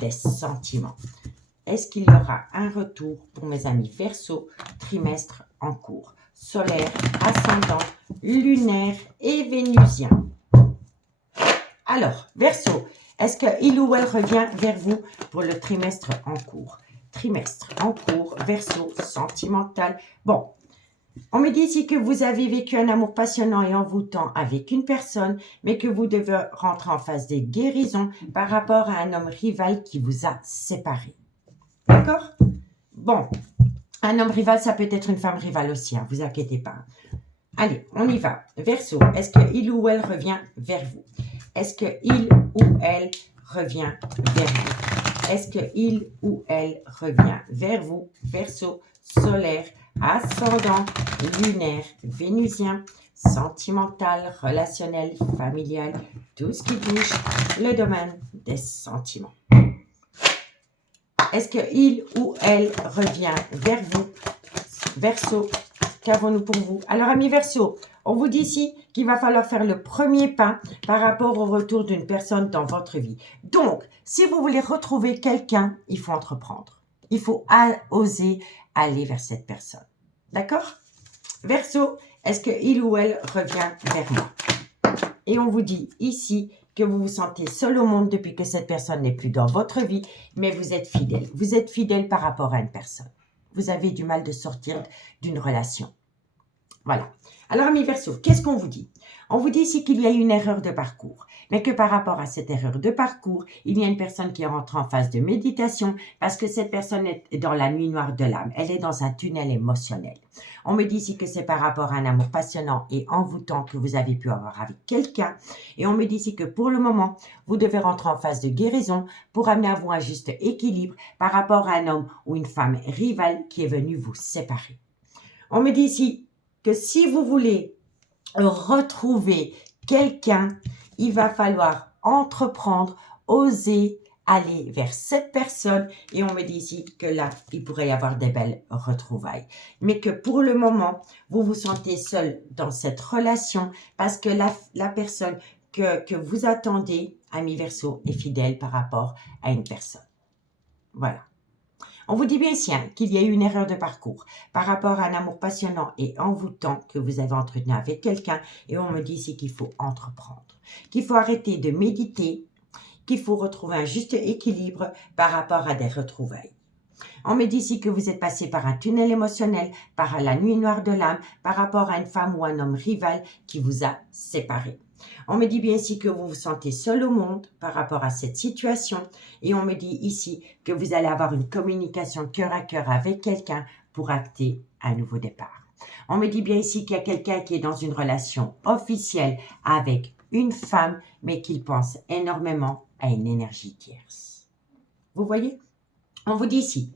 des sentiments? Est-ce qu'il y aura un retour pour mes amis Verseau, trimestre en cours? Solaire, ascendant, lunaire et vénusien. Alors, Verseau, est-ce qu'il ou elle revient vers vous pour le trimestre en cours? Trimestre en cours, Verseau, sentimental. Bon, On me dit ici que vous avez vécu un amour passionnant et envoûtant avec une personne, mais que vous devez rentrer en phase de guérison par rapport à un homme rival qui vous a séparé. D'accord? Bon, un homme rival, ça peut être une femme rivale aussi, hein, vous inquiétez pas. Allez, on y va. Verseau, est-ce qu'il ou elle revient vers vous? Est-ce qu'il ou elle revient vers vous? Est-ce qu'il ou elle revient vers vous? Verseau, solaire, ascendant, lunaire, vénusien, sentimental, relationnel, familial, tout ce qui touche le domaine des sentiments. Est-ce qu'il ou elle revient vers vous? Verseau, qu'avons-nous pour vous? Alors, amis Verseau, on vous dit ici qu'il va falloir faire le premier pas par rapport au retour d'une personne dans votre vie. Donc, si vous voulez retrouver quelqu'un, il faut entreprendre. Il faut oser aller vers cette personne. D'accord? Verseau, est-ce qu'il ou elle revient vers moi? Et on vous dit ici que vous vous sentez seul au monde depuis que cette personne n'est plus dans votre vie, mais vous êtes fidèle. Vous êtes fidèle par rapport à une personne. Vous avez du mal de sortir d'une relation. Voilà. Alors, amis Verseau, qu'est-ce qu'on vous dit? On vous dit ici qu'il y a une erreur de parcours, mais que par rapport à cette erreur de parcours, il y a une personne qui rentre en phase de méditation parce que cette personne est dans la nuit noire de l'âme. Elle est dans un tunnel émotionnel. On me dit ici que c'est par rapport à un amour passionnant et envoûtant que vous avez pu avoir avec quelqu'un. Et on me dit ici que pour le moment, vous devez rentrer en phase de guérison pour amener à vous un juste équilibre par rapport à un homme ou une femme rivale qui est venu vous séparer. On me dit ici que si vous voulez retrouver quelqu'un, il va falloir entreprendre, oser aller vers cette personne et on me dit ici que là, il pourrait y avoir des belles retrouvailles. Mais que pour le moment, vous vous sentez seul dans cette relation parce que la personne que vous attendez, ami Verseau, est fidèle par rapport à une personne. Voilà. On vous dit bien ici qu'il y a eu une erreur de parcours par rapport à un amour passionnant et envoûtant que vous avez entretenu avec quelqu'un et on me dit ici qu'il faut entreprendre, qu'il faut arrêter de méditer, qu'il faut retrouver un juste équilibre par rapport à des retrouvailles. On me dit ici que vous êtes passé par un tunnel émotionnel, par la nuit noire de l'âme, par rapport à une femme ou un homme rival qui vous a séparé. On me dit bien ici que vous vous sentez seul au monde par rapport à cette situation et on me dit ici que vous allez avoir une communication cœur à cœur avec quelqu'un pour acter un nouveau départ. On me dit bien ici qu'il y a quelqu'un qui est dans une relation officielle avec une femme mais qu'il pense énormément à une énergie tierce. Vous voyez? On vous dit ici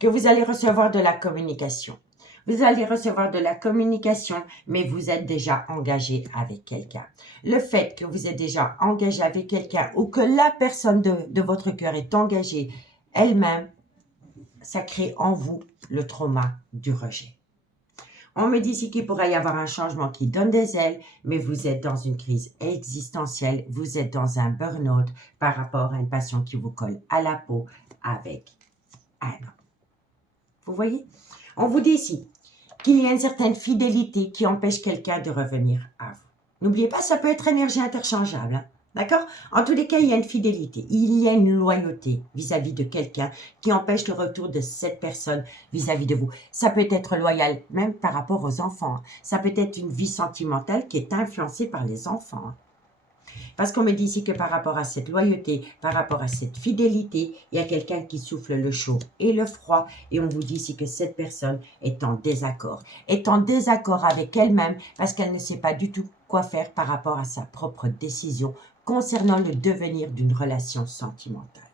que vous allez recevoir de la communication. Vous allez recevoir de la communication, mais vous êtes déjà engagé avec quelqu'un. Le fait que vous êtes déjà engagé avec quelqu'un ou que la personne de votre cœur est engagée elle-même, ça crée en vous le trauma du rejet. On me dit ici qu'il pourrait y avoir un changement qui donne des ailes, mais vous êtes dans une crise existentielle, vous êtes dans un burn-out par rapport à une passion qui vous colle à la peau avec un homme. Vous voyez? On vous dit ici qu'il y a une certaine fidélité qui empêche quelqu'un de revenir à vous. N'oubliez pas, ça peut être énergie interchangeable. Hein? D'accord? En tous les cas, il y a une fidélité, il y a une loyauté vis-à-vis de quelqu'un qui empêche le retour de cette personne vis-à-vis de vous. Ça peut être loyal même par rapport aux enfants. Hein? Ça peut être une vie sentimentale qui est influencée par les enfants. Hein? Parce qu'on me dit ici que par rapport à cette loyauté, par rapport à cette fidélité, il y a quelqu'un qui souffle le chaud et le froid. Et on vous dit ici que cette personne est en désaccord. Est en désaccord avec elle-même parce qu'elle ne sait pas du tout quoi faire par rapport à sa propre décision concernant le devenir d'une relation sentimentale.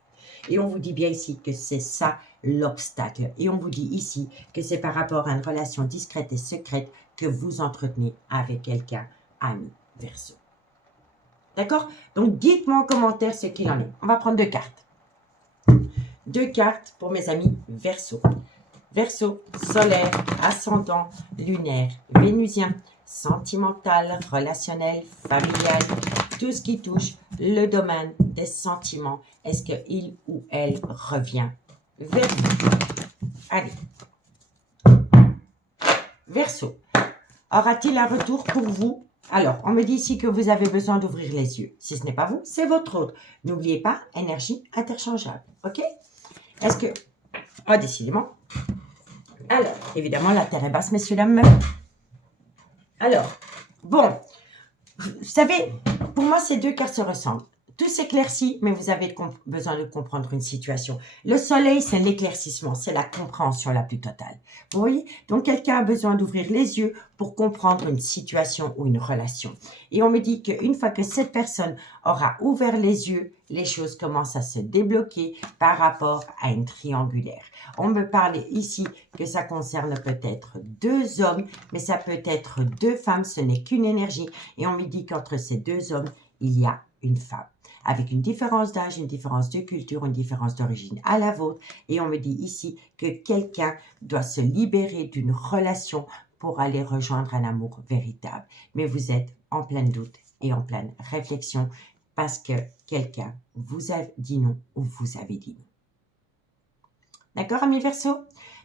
Et on vous dit bien ici que c'est ça l'obstacle. Et on vous dit ici que c'est par rapport à une relation discrète et secrète que vous entretenez avec quelqu'un, ami Verseau. D'accord? Donc, dites-moi en commentaire ce qu'il en est. On va prendre 2 cartes. 2 cartes pour mes amis Verseau. Verseau, solaire, ascendant, lunaire, vénusien, sentimental, relationnel, familial, tout ce qui touche le domaine des sentiments. Est-ce qu'il ou elle revient vers vous? Allez. Verseau, aura-t-il un retour pour vous? Alors, on me dit ici que vous avez besoin d'ouvrir les yeux. Si ce n'est pas vous, c'est votre autre. N'oubliez pas, énergie interchangeable. OK? Est-ce que... Ah, décidément. Alors, évidemment, la terre est basse, messieurs, dames. Alors, bon, vous savez, pour moi, ces deux cartes se ressemblent. Tout s'éclaircit, mais vous avez besoin de comprendre une situation. Le soleil, c'est l'éclaircissement, c'est la compréhension la plus totale. Vous voyez? Donc, quelqu'un a besoin d'ouvrir les yeux pour comprendre une situation ou une relation. Et on me dit qu'une fois que cette personne aura ouvert les yeux, les choses commencent à se débloquer par rapport à une triangulaire. On me parle ici que ça concerne peut-être deux hommes, mais ça peut être deux femmes, ce n'est qu'une énergie. Et on me dit qu'entre ces deux hommes, il y a une femme, avec une différence d'âge, une différence de culture, une différence d'origine à la vôtre. Et on me dit ici que quelqu'un doit se libérer d'une relation pour aller rejoindre un amour véritable. Mais vous êtes en plein doute et en pleine réflexion parce que quelqu'un vous a dit non ou vous avez dit non. D'accord, amis Verseau?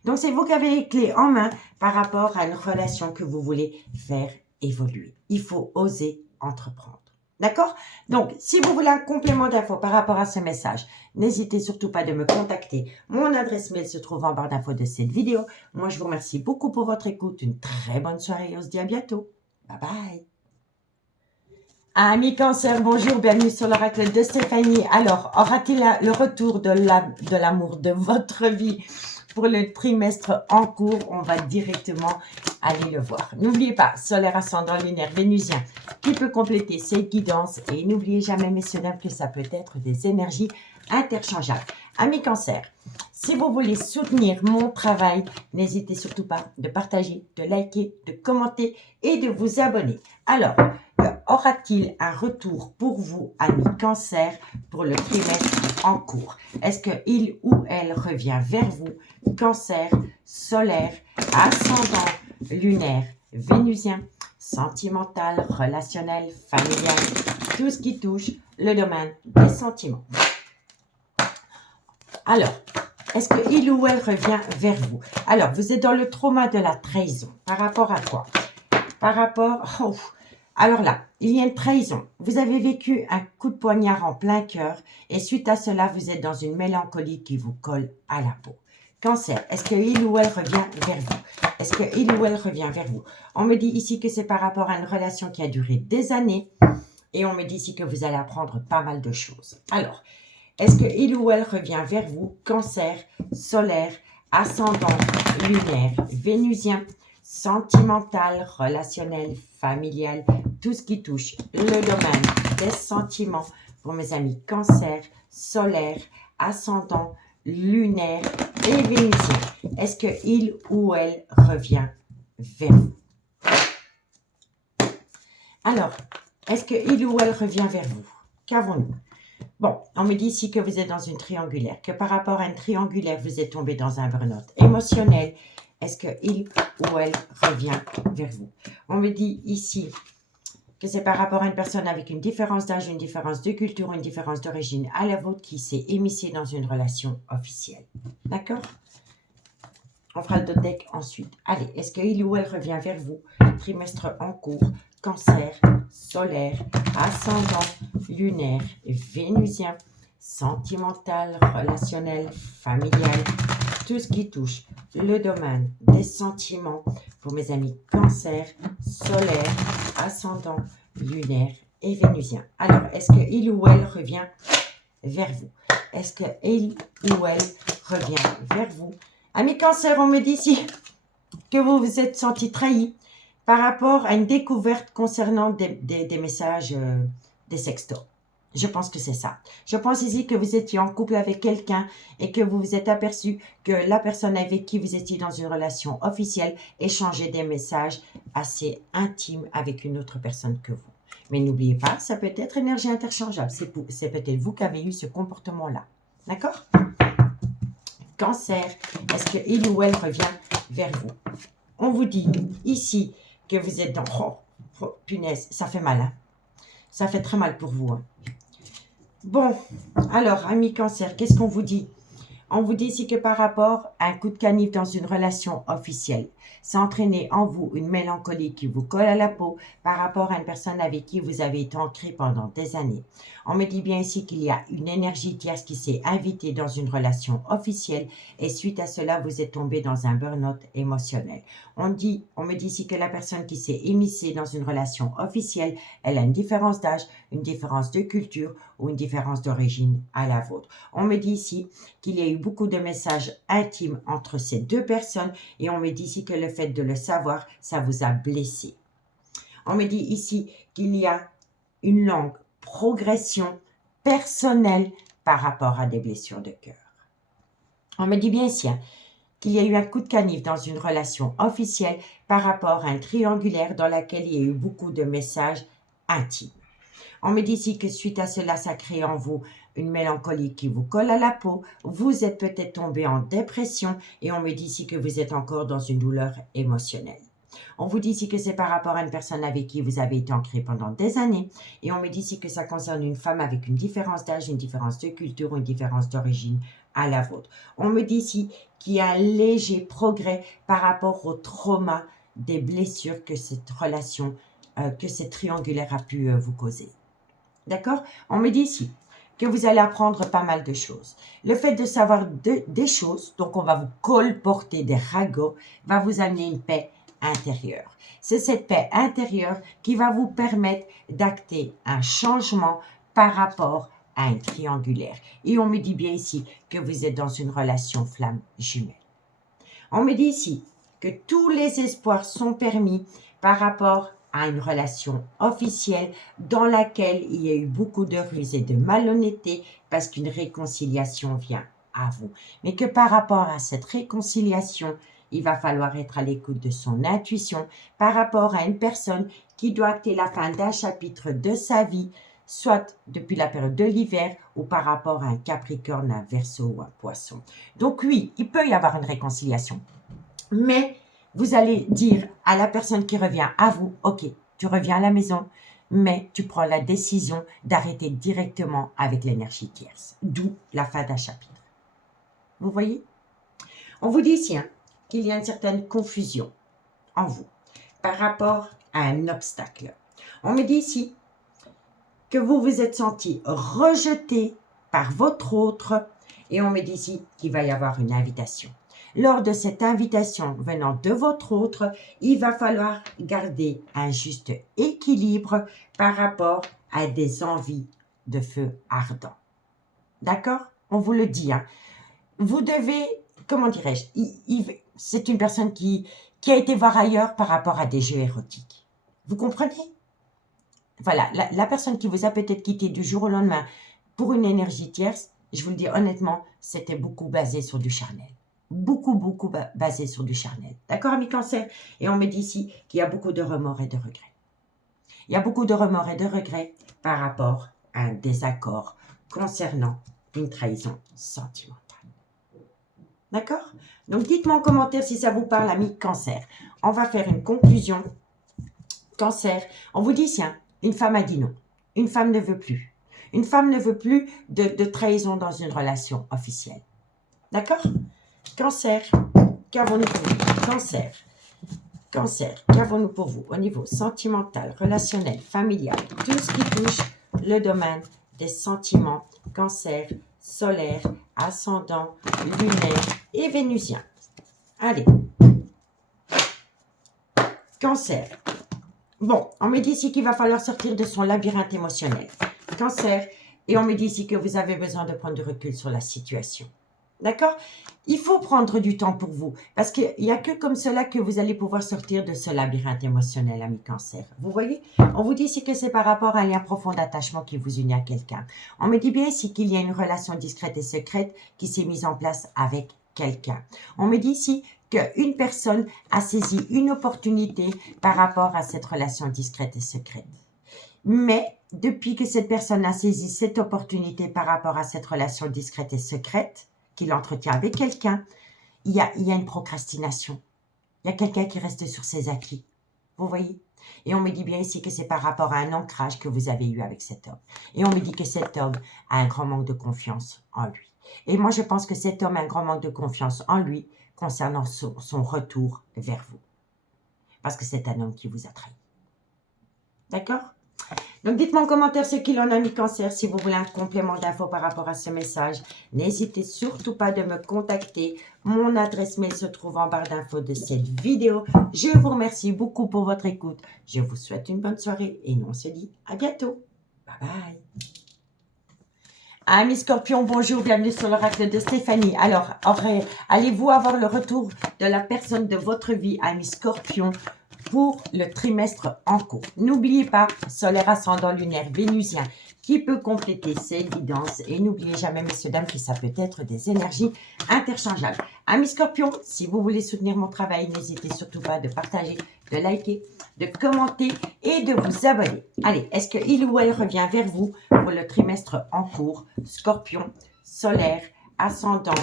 Donc, c'est vous qui avez les clés en main par rapport à une relation que vous voulez faire évoluer. Il faut oser entreprendre. D'accord? Donc, si vous voulez un complément d'infos par rapport à ce message, n'hésitez surtout pas de me contacter. Mon adresse mail se trouve en barre d'infos de cette vidéo. Moi, je vous remercie beaucoup pour votre écoute. Une très bonne soirée et on se dit à bientôt. Bye bye. Amis Cancer, bonjour, bienvenue sur l'oracle de Stéphanie. Alors, aura-t-il le retour de l'amour de votre vie pour le trimestre en cours? On va directement aller le voir. N'oubliez pas, solaire, ascendant, lunaire, vénusien, qui peut compléter ces guidances. Et n'oubliez jamais, messieurs, dames, que ça peut être des énergies interchangeables. Amis Cancer, si vous voulez soutenir mon travail, n'hésitez surtout pas de partager, de liker, de commenter et de vous abonner. Alors, aura-t-il un retour pour vous, amis Cancer, pour le trimestre en cours? Est-ce qu'il ou elle revient vers vous, Cancer, solaire, ascendant, lunaire, vénusien, sentimental, relationnel, familial, tout ce qui touche le domaine des sentiments? Alors, est-ce qu'il ou elle revient vers vous? Alors, vous êtes dans le trauma de la trahison. Par rapport à quoi? Par rapport... Oh, alors là, il y a une trahison. Vous avez vécu un coup de poignard en plein cœur et suite à cela, vous êtes dans une mélancolie qui vous colle à la peau. Cancer, est-ce qu'il ou elle revient vers vous? Est-ce qu'il ou elle revient vers vous? On me dit ici que c'est par rapport à une relation qui a duré des années et on me dit ici que vous allez apprendre pas mal de choses. Alors, est-ce qu'il ou elle revient vers vous? Cancer, solaire, ascendant, lunaire, vénusien, sentimental, relationnel, familial, tout ce qui touche le domaine des sentiments pour mes amis Cancer, solaire, ascendant, lunaire et vénusien. Est-ce qu'il ou elle revient vers vous? Alors, est-ce qu'il ou elle revient vers vous? Qu'avons-nous? Bon, on me dit ici que vous êtes dans une triangulaire, que par rapport à une triangulaire, vous êtes tombé dans un burn-out émotionnel. Est-ce qu'il ou elle revient vers vous? On me dit ici que c'est par rapport à une personne avec une différence d'âge, une différence de culture, une différence d'origine à la vôtre qui s'est émissée dans une relation officielle. D'accord? On fera le deck ensuite. Allez, est-ce qu'il ou elle revient vers vous? Trimestre en cours, Cancer, solaire, ascendant, lunaire, vénusien, sentimental, relationnel, familial, tout ce qui touche le domaine des sentiments pour mes amis Cancer, solaire, ascendant, lunaire et vénusien. Alors, est-ce qu'il ou elle revient vers vous? Est-ce qu'il ou elle revient vers vous? Amis Cancer, on me dit ici que vous vous êtes senti trahi par rapport à une découverte concernant des messages, des sextos. Je pense que c'est ça. Je pense ici que vous étiez en couple avec quelqu'un et que vous vous êtes aperçu que la personne avec qui vous étiez dans une relation officielle échangeait des messages assez intimes avec une autre personne que vous. Mais n'oubliez pas, ça peut être énergie interchangeable. C'est peut-être vous qui avez eu ce comportement-là. D'accord? Cancer, est-ce qu'il ou elle revient vers vous? On vous dit ici que vous êtes dans... Oh, punaise, ça fait mal. Hein? Ça fait très mal pour vous. Hein? Bon, alors, amis Cancer, qu'est-ce qu'on vous dit? On vous dit ici que par rapport à un coup de canif dans une relation officielle, ça entraîné en vous une mélancolie qui vous colle à la peau par rapport à une personne avec qui vous avez été ancré pendant des années. On me dit bien ici qu'il y a une énergie tierce qui s'est invitée dans une relation officielle et suite à cela, vous êtes tombé dans un burn-out émotionnel. On me dit ici que la personne qui s'est émissée dans une relation officielle, elle a une différence d'âge, une différence de culture ou une différence d'origine à la vôtre. On me dit ici qu'il y a eu beaucoup de messages intimes entre ces deux personnes et on me dit ici que le fait de le savoir, ça vous a blessé. On me dit ici qu'il y a une longue progression personnelle par rapport à des blessures de cœur. On me dit bien ici qu'il y a eu un coup de canif dans une relation officielle par rapport à un triangulaire dans lequel il y a eu beaucoup de messages intimes. On me dit ici que suite à cela, ça crée en vous une mélancolie qui vous colle à la peau. Vous êtes peut-être tombé en dépression et on me dit ici que vous êtes encore dans une douleur émotionnelle. On vous dit ici que c'est par rapport à une personne avec qui vous avez été ancré pendant des années. Et on me dit ici que ça concerne une femme avec une différence d'âge, une différence de culture ou une différence d'origine à la vôtre. On me dit ici qu'il y a un léger progrès par rapport au trauma des blessures que cette relation, que cette triangulaire a pu vous causer. D'accord? On me dit ici que vous allez apprendre pas mal de choses. Le fait de savoir des choses, donc on va vous colporter des ragots, va vous amener une paix intérieure. C'est cette paix intérieure qui va vous permettre d'acter un changement par rapport à un triangulaire. Et on me dit bien ici que vous êtes dans une relation flamme jumelle. On me dit ici que tous les espoirs sont permis par rapport à une relation officielle dans laquelle il y a eu beaucoup de ruses et de malhonnêteté parce qu'une réconciliation vient à vous. Mais que par rapport à cette réconciliation, il va falloir être à l'écoute de son intuition par rapport à une personne qui doit acter la fin d'un chapitre de sa vie, soit depuis la période de l'hiver ou par rapport à un Capricorne, un Verseau ou un Poisson. Donc oui, il peut y avoir une réconciliation. Mais vous allez dire à la personne qui revient à vous, ok, tu reviens à la maison, mais tu prends la décision d'arrêter directement avec l'énergie tierce. D'où la fin d'un chapitre. Vous voyez? On vous dit ici qu'il y a une certaine confusion en vous par rapport à un obstacle. On me dit ici que vous vous êtes senti rejeté par votre autre et on me dit ici qu'il va y avoir une invitation. Lors de cette invitation venant de votre autre, il va falloir garder un juste équilibre par rapport à des envies de feu ardent. D'accord? On vous le dit. Vous devez, comment dirais-je, c'est une personne qui a été voir ailleurs par rapport à des jeux érotiques. Vous comprenez? Voilà, la personne qui vous a peut-être quitté du jour au lendemain pour une énergie tierce, je vous le dis honnêtement, c'était beaucoup basé sur du charnel. Beaucoup basé sur du charnel. D'accord, amis Cancer? Et on me dit ici qu'il y a beaucoup de remords et de regrets. Il y a beaucoup de remords et de regrets par rapport à un désaccord concernant une trahison sentimentale. D'accord? Donc, dites-moi en commentaire si ça vous parle, amis Cancer. On va faire une conclusion. Cancer, on vous dit ici, une femme a dit non. Une femme ne veut plus. Une femme ne veut plus de trahison dans une relation officielle. D'accord? Cancer, qu'avons-nous pour vous? Cancer, qu'avons-nous pour vous au niveau sentimental, relationnel, familial, tout ce qui touche le domaine des sentiments, Cancer, solaire, ascendant, lunaire et vénusien. Allez. Cancer. Bon, on me dit ici qu'il va falloir sortir de son labyrinthe émotionnel. Cancer, et on me dit ici que vous avez besoin de prendre du recul sur la situation. D'accord? Il faut prendre du temps pour vous, parce qu'il n'y a que comme cela que vous allez pouvoir sortir de ce labyrinthe émotionnel, ami Cancer. Vous voyez? On vous dit ici que c'est par rapport à un lien profond d'attachement qui vous unit à quelqu'un. On me dit bien ici qu'il y a une relation discrète et secrète qui s'est mise en place avec quelqu'un. On me dit ici qu'une personne a saisi une opportunité par rapport à cette relation discrète et secrète. Mais depuis que cette personne a saisi cette opportunité par rapport à cette relation discrète et secrète, qu'il entretient avec quelqu'un, il y a une procrastination. Il y a quelqu'un qui reste sur ses acquis. Vous voyez? Et on me dit bien ici que c'est par rapport à un ancrage que vous avez eu avec cet homme. Et on me dit que cet homme a un grand manque de confiance en lui. Et moi, je pense que cet homme a un grand manque de confiance en lui concernant son retour vers vous. Parce que c'est un homme qui vous a trahi. D'accord? Donc, dites-moi en commentaire ce qu'il en a mis Cancer. Si vous voulez un complément d'infos par rapport à ce message, n'hésitez surtout pas de me contacter. Mon adresse mail se trouve en barre d'infos de cette vidéo. Je vous remercie beaucoup pour votre écoute. Je vous souhaite une bonne soirée et nous on se dit à bientôt. Bye bye. Amis Scorpion, bonjour, bienvenue sur l'oracle de Stéphanie. Alors, allez-vous avoir le retour de la personne de votre vie, amis Scorpion, pour le trimestre en cours? N'oubliez pas, solaire ascendant lunaire vénusien qui peut compléter ces guidances. Et n'oubliez jamais, messieurs, dames, que ça peut être des énergies interchangeables. Amis Scorpion, si vous voulez soutenir mon travail, n'hésitez surtout pas de partager, de liker, de commenter et de vous abonner. Allez, est-ce qu'il ou elle revient vers vous pour le trimestre en cours? Scorpion, solaire, ascendant,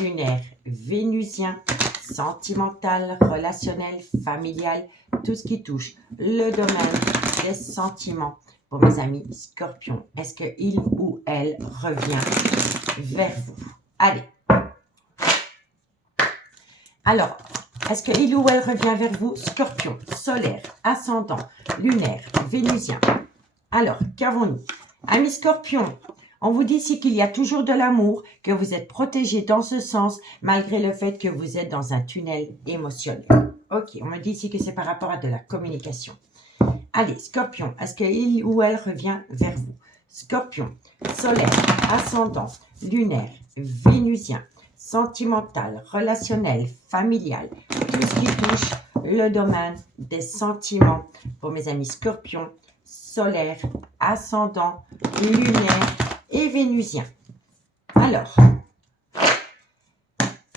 lunaire, vénusien, sentimental, relationnel, familial, tout ce qui touche le domaine des sentiments. Pour mes amis Scorpion, est-ce qu'il ou elle revient vers vous? Allez. Alors, est-ce qu'il ou elle revient vers vous? Scorpion, solaire, ascendant, lunaire, vénusien. Alors, qu'avons-nous? Amis Scorpion, on vous dit ici qu'il y a toujours de l'amour, que vous êtes protégé dans ce sens, malgré le fait que vous êtes dans un tunnel émotionnel. Ok, on me dit ici que c'est par rapport à de la communication. Allez, Scorpion, est-ce qu'il ou elle revient vers vous? Scorpion, solaire, ascendant, lunaire, vénusien, sentimental, relationnel, familial, tout ce qui touche le domaine des sentiments. Pour mes amis Scorpion, solaire, ascendant, lunaire et vénusien. Alors,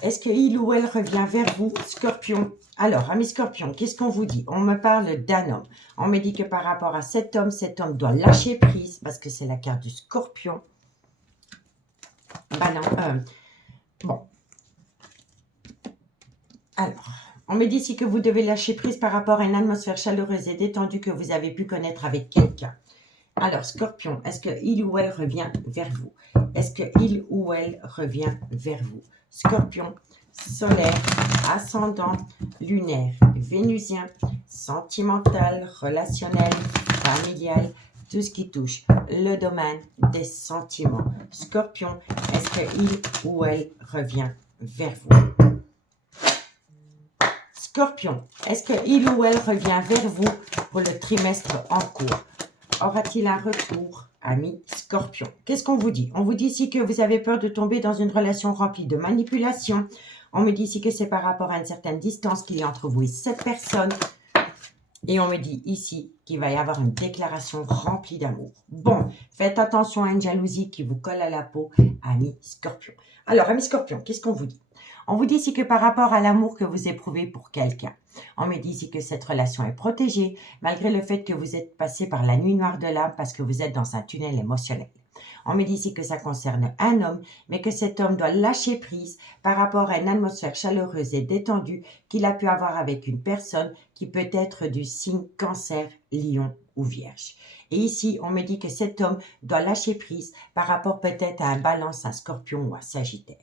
est-ce qu'il ou elle revient vers vous, Scorpion? Alors, amis Scorpion, qu'est-ce qu'on vous dit? On me parle d'un homme. On me dit que par rapport à cet homme doit lâcher prise, parce que c'est la carte du Scorpion. Ben non, bon. Alors, on me dit ici que vous devez lâcher prise par rapport à une atmosphère chaleureuse et détendue que vous avez pu connaître avec quelqu'un. Alors, Scorpion, est-ce qu'il ou elle revient vers vous? Est-ce qu'il ou elle revient vers vous? Scorpion, solaire, ascendant, lunaire, vénusien, sentimental, relationnel, familial, tout ce qui touche le domaine des sentiments. Scorpion, est-ce qu'il ou elle revient vers vous? Scorpion, est-ce qu'il ou elle revient vers vous pour le trimestre en cours? Aura-t-il un retour, ami Scorpion? Qu'est-ce qu'on vous dit? On vous dit ici que vous avez peur de tomber dans une relation remplie de manipulation. On me dit ici que c'est par rapport à une certaine distance qu'il y a entre vous et cette personne. Et on me dit ici qu'il va y avoir une déclaration remplie d'amour. Bon, faites attention à une jalousie qui vous colle à la peau, ami Scorpion. Alors, ami Scorpion, qu'est-ce qu'on vous dit? On vous dit ici que par rapport à l'amour que vous éprouvez pour quelqu'un, on me dit ici que cette relation est protégée, malgré le fait que vous êtes passé par la nuit noire de l'âme parce que vous êtes dans un tunnel émotionnel. On me dit ici que ça concerne un homme, mais que cet homme doit lâcher prise par rapport à une atmosphère chaleureuse et détendue qu'il a pu avoir avec une personne qui peut être du signe Cancer, Lion ou Vierge. Et ici, on me dit que cet homme doit lâcher prise par rapport peut-être à un Balance, un Scorpion ou un Sagittaire.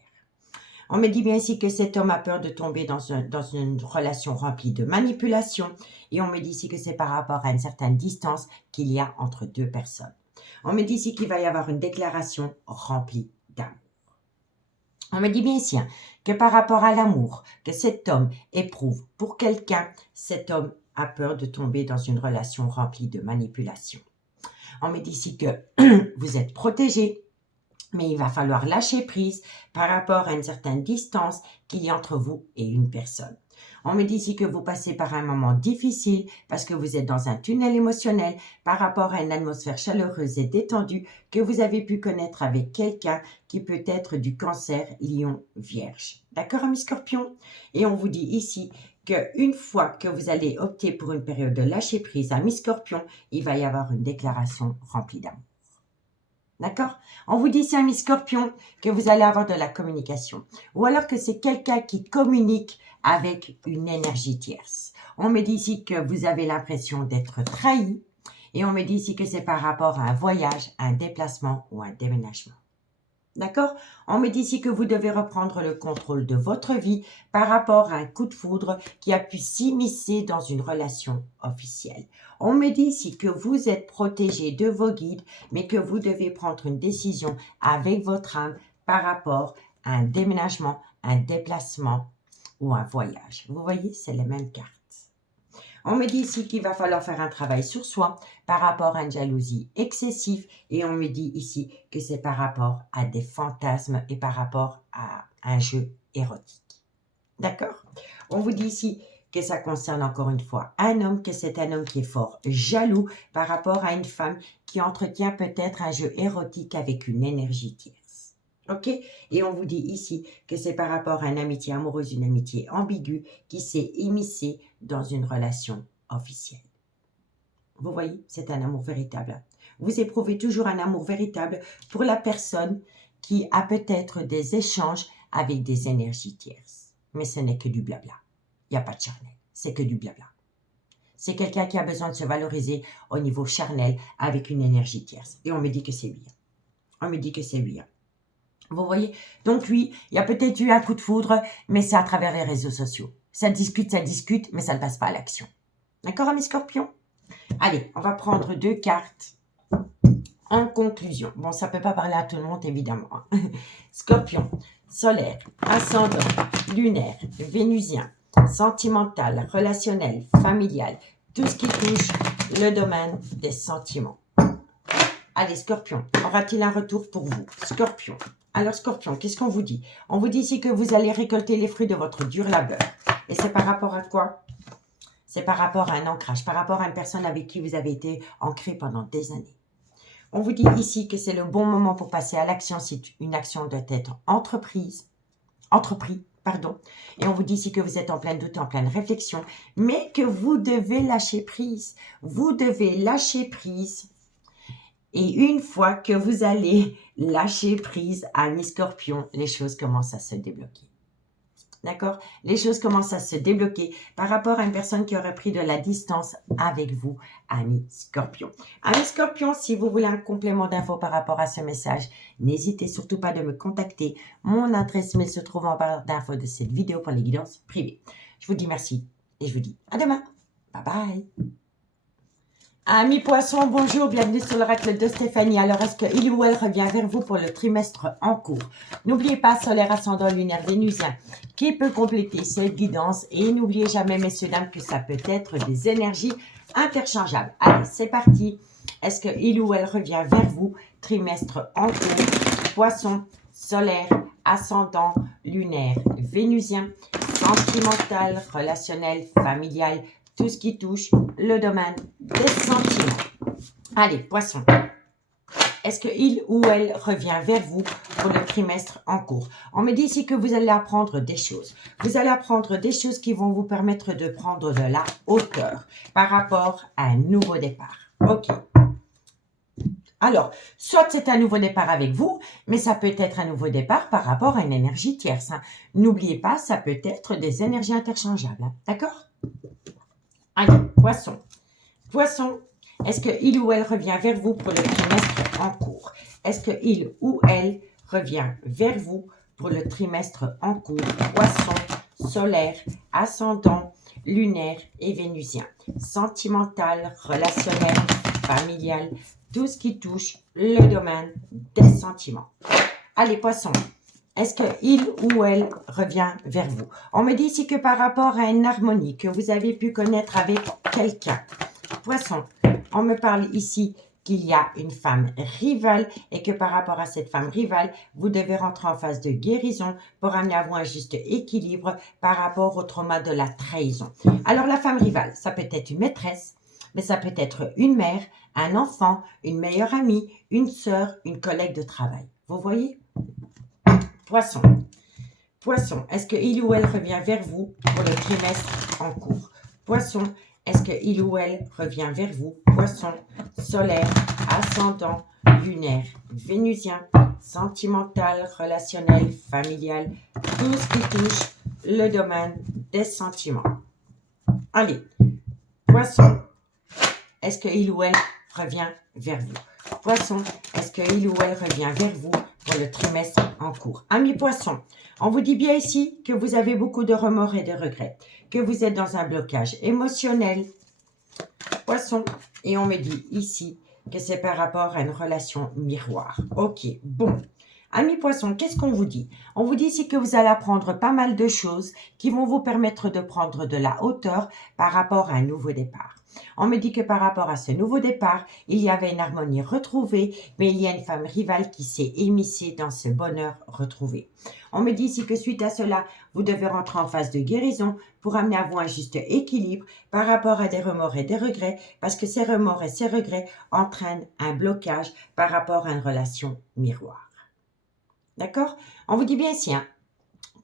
On me dit bien ici que cet homme a peur de tomber dans une relation remplie de manipulation. Et on me dit ici que c'est par rapport à une certaine distance qu'il y a entre deux personnes. On me dit ici qu'il va y avoir une déclaration remplie d'amour. On me dit bien ici que par rapport à l'amour que cet homme éprouve pour quelqu'un, cet homme a peur de tomber dans une relation remplie de manipulation. On me dit ici que vous êtes protégé, mais il va falloir lâcher prise par rapport à une certaine distance qu'il y a entre vous et une personne. On me dit ici que vous passez par un moment difficile parce que vous êtes dans un tunnel émotionnel par rapport à une atmosphère chaleureuse et détendue que vous avez pu connaître avec quelqu'un qui peut être du Cancer, Lion, Vierge. D'accord, ami Scorpion? Et on vous dit ici qu'une fois que vous allez opter pour une période de lâcher prise, ami Scorpion, il va y avoir une déclaration remplie d'amour. D'accord? On vous dit ici, ami Scorpion, que vous allez avoir de la communication. Ou alors que c'est quelqu'un qui communique avec une énergie tierce. On me dit ici que vous avez l'impression d'être trahi. Et on me dit ici que c'est par rapport à un voyage, un déplacement ou un déménagement. D'accord? On me dit ici que vous devez reprendre le contrôle de votre vie par rapport à un coup de foudre qui a pu s'immiscer dans une relation officielle. On me dit ici que vous êtes protégé de vos guides, mais que vous devez prendre une décision avec votre âme par rapport à un déménagement, un déplacement ou un voyage. Vous voyez, c'est les mêmes cartes. On me dit ici qu'il va falloir faire un travail sur soi par rapport à une jalousie excessive et on me dit ici que c'est par rapport à des fantasmes et par rapport à un jeu érotique. D'accord? On vous dit ici que ça concerne encore une fois un homme, que c'est un homme qui est fort jaloux par rapport à une femme qui entretient peut-être un jeu érotique avec une énergie tierce. Ok? Et on vous dit ici que c'est par rapport à une amitié amoureuse, une amitié ambiguë qui s'est immiscée dans une relation officielle. Vous voyez, c'est un amour véritable. Vous éprouvez toujours un amour véritable pour la personne qui a peut-être des échanges avec des énergies tierces. Mais ce n'est que du blabla. Il n'y a pas de charnel, c'est que du blabla. C'est quelqu'un qui a besoin de se valoriser au niveau charnel avec une énergie tierce. Et on me dit que c'est lui. On me dit que c'est lui. Vous voyez? Donc lui, il y a peut-être eu un coup de foudre, mais c'est à travers les réseaux sociaux. Ça discute, mais ça ne passe pas à l'action. D'accord, mes scorpions? Allez, on va prendre 2 cartes en conclusion. Bon, ça ne peut pas parler à tout le monde, évidemment. Scorpion, solaire, ascendant, lunaire, vénusien, sentimental, relationnel, familial, tout ce qui touche le domaine des sentiments. Allez, Scorpion, aura-t-il un retour pour vous? Scorpion. Alors, Scorpion, qu'est-ce qu'on vous dit? On vous dit ici que vous allez récolter les fruits de votre dur labeur. Et c'est par rapport à quoi? C'est par rapport à un ancrage, par rapport à une personne avec qui vous avez été ancré pendant des années. On vous dit ici que c'est le bon moment pour passer à l'action si une action doit être entrepris. Et on vous dit ici que vous êtes en plein doute, en pleine réflexion, mais que vous devez lâcher prise. Vous devez lâcher prise. Et une fois que vous allez lâcher prise à mes scorpions, les choses commencent à se débloquer. D'accord? Les choses commencent à se débloquer par rapport à une personne qui aurait pris de la distance avec vous, amis scorpions. Amis scorpions, si vous voulez un complément d'infos par rapport à ce message, n'hésitez surtout pas de me contacter. Mon adresse mail se trouve en barre d'infos de cette vidéo pour les guidances privées. Je vous dis merci et je vous dis à demain. Bye bye. Amis poissons, bonjour, bienvenue sur l'oracle de Stéphanie. Alors, est-ce qu'il ou elle revient vers vous pour le trimestre en cours? N'oubliez pas, solaire, ascendant, lunaire, vénusien, qui peut compléter cette guidance. Et n'oubliez jamais, messieurs, dames, que ça peut être des énergies interchangeables. Allez, c'est parti. Est-ce qu'il ou elle revient vers vous, trimestre en cours? Poisson, solaire, ascendant, lunaire, vénusien, sentimental, relationnel, familial, tout ce qui touche le domaine des sentiments. Allez, poisson. Est-ce qu'il ou elle revient vers vous pour le trimestre en cours? On me dit ici que vous allez apprendre des choses. Vous allez apprendre des choses qui vont vous permettre de prendre de la hauteur par rapport à un nouveau départ. Ok. Alors, soit c'est un nouveau départ avec vous, mais ça peut être un nouveau départ par rapport à une énergie tierce. N'oubliez pas, ça peut être des énergies interchangeables. D'accord? Allez, poisson. Poisson, est-ce qu'il ou elle revient vers vous pour le trimestre en cours? Est-ce qu'il ou elle revient vers vous pour le trimestre en cours? Poisson, solaire, ascendant, lunaire et vénusien. Sentimental, relationnel, familial, tout ce qui touche le domaine des sentiments. Allez, poisson. Est-ce qu'il ou elle revient vers vous? On me dit ici que par rapport à une harmonie que vous avez pu connaître avec quelqu'un. Poisson, on me parle ici qu'il y a une femme rivale et que par rapport à cette femme rivale, vous devez rentrer en phase de guérison pour amener à vous un juste équilibre par rapport au trauma de la trahison. Alors la femme rivale, ça peut être une maîtresse, mais ça peut être une mère, un enfant, une meilleure amie, une sœur, une collègue de travail. Vous voyez? Poisson. Poisson, est-ce qu'il ou elle revient vers vous pour le trimestre en cours? Poisson, est-ce qu'il ou elle revient vers vous? Poisson, solaire, ascendant, lunaire, vénusien, sentimental, relationnel, familial, tout ce qui touche le domaine des sentiments. Allez, Poisson, est-ce qu'il ou elle revient vers vous? Poisson, est-ce qu'il ou elle revient vers vous pour le trimestre en cours? Amis Poisson, on vous dit bien ici que vous avez beaucoup de remords et de regrets, que vous êtes dans un blocage émotionnel. Poisson, et on me dit ici que c'est par rapport à une relation miroir. Ok, bon. Amis Poissons, qu'est-ce qu'on vous dit? On vous dit ici que vous allez apprendre pas mal de choses qui vont vous permettre de prendre de la hauteur par rapport à un nouveau départ. On me dit que par rapport à ce nouveau départ, il y avait une harmonie retrouvée, mais il y a une femme rivale qui s'est émissée dans ce bonheur retrouvé. On me dit ici que suite à cela, vous devez rentrer en phase de guérison pour amener à vous un juste équilibre par rapport à des remords et des regrets, parce que ces remords et ces regrets entraînent un blocage par rapport à une relation miroir. D'accord? On vous dit bien ici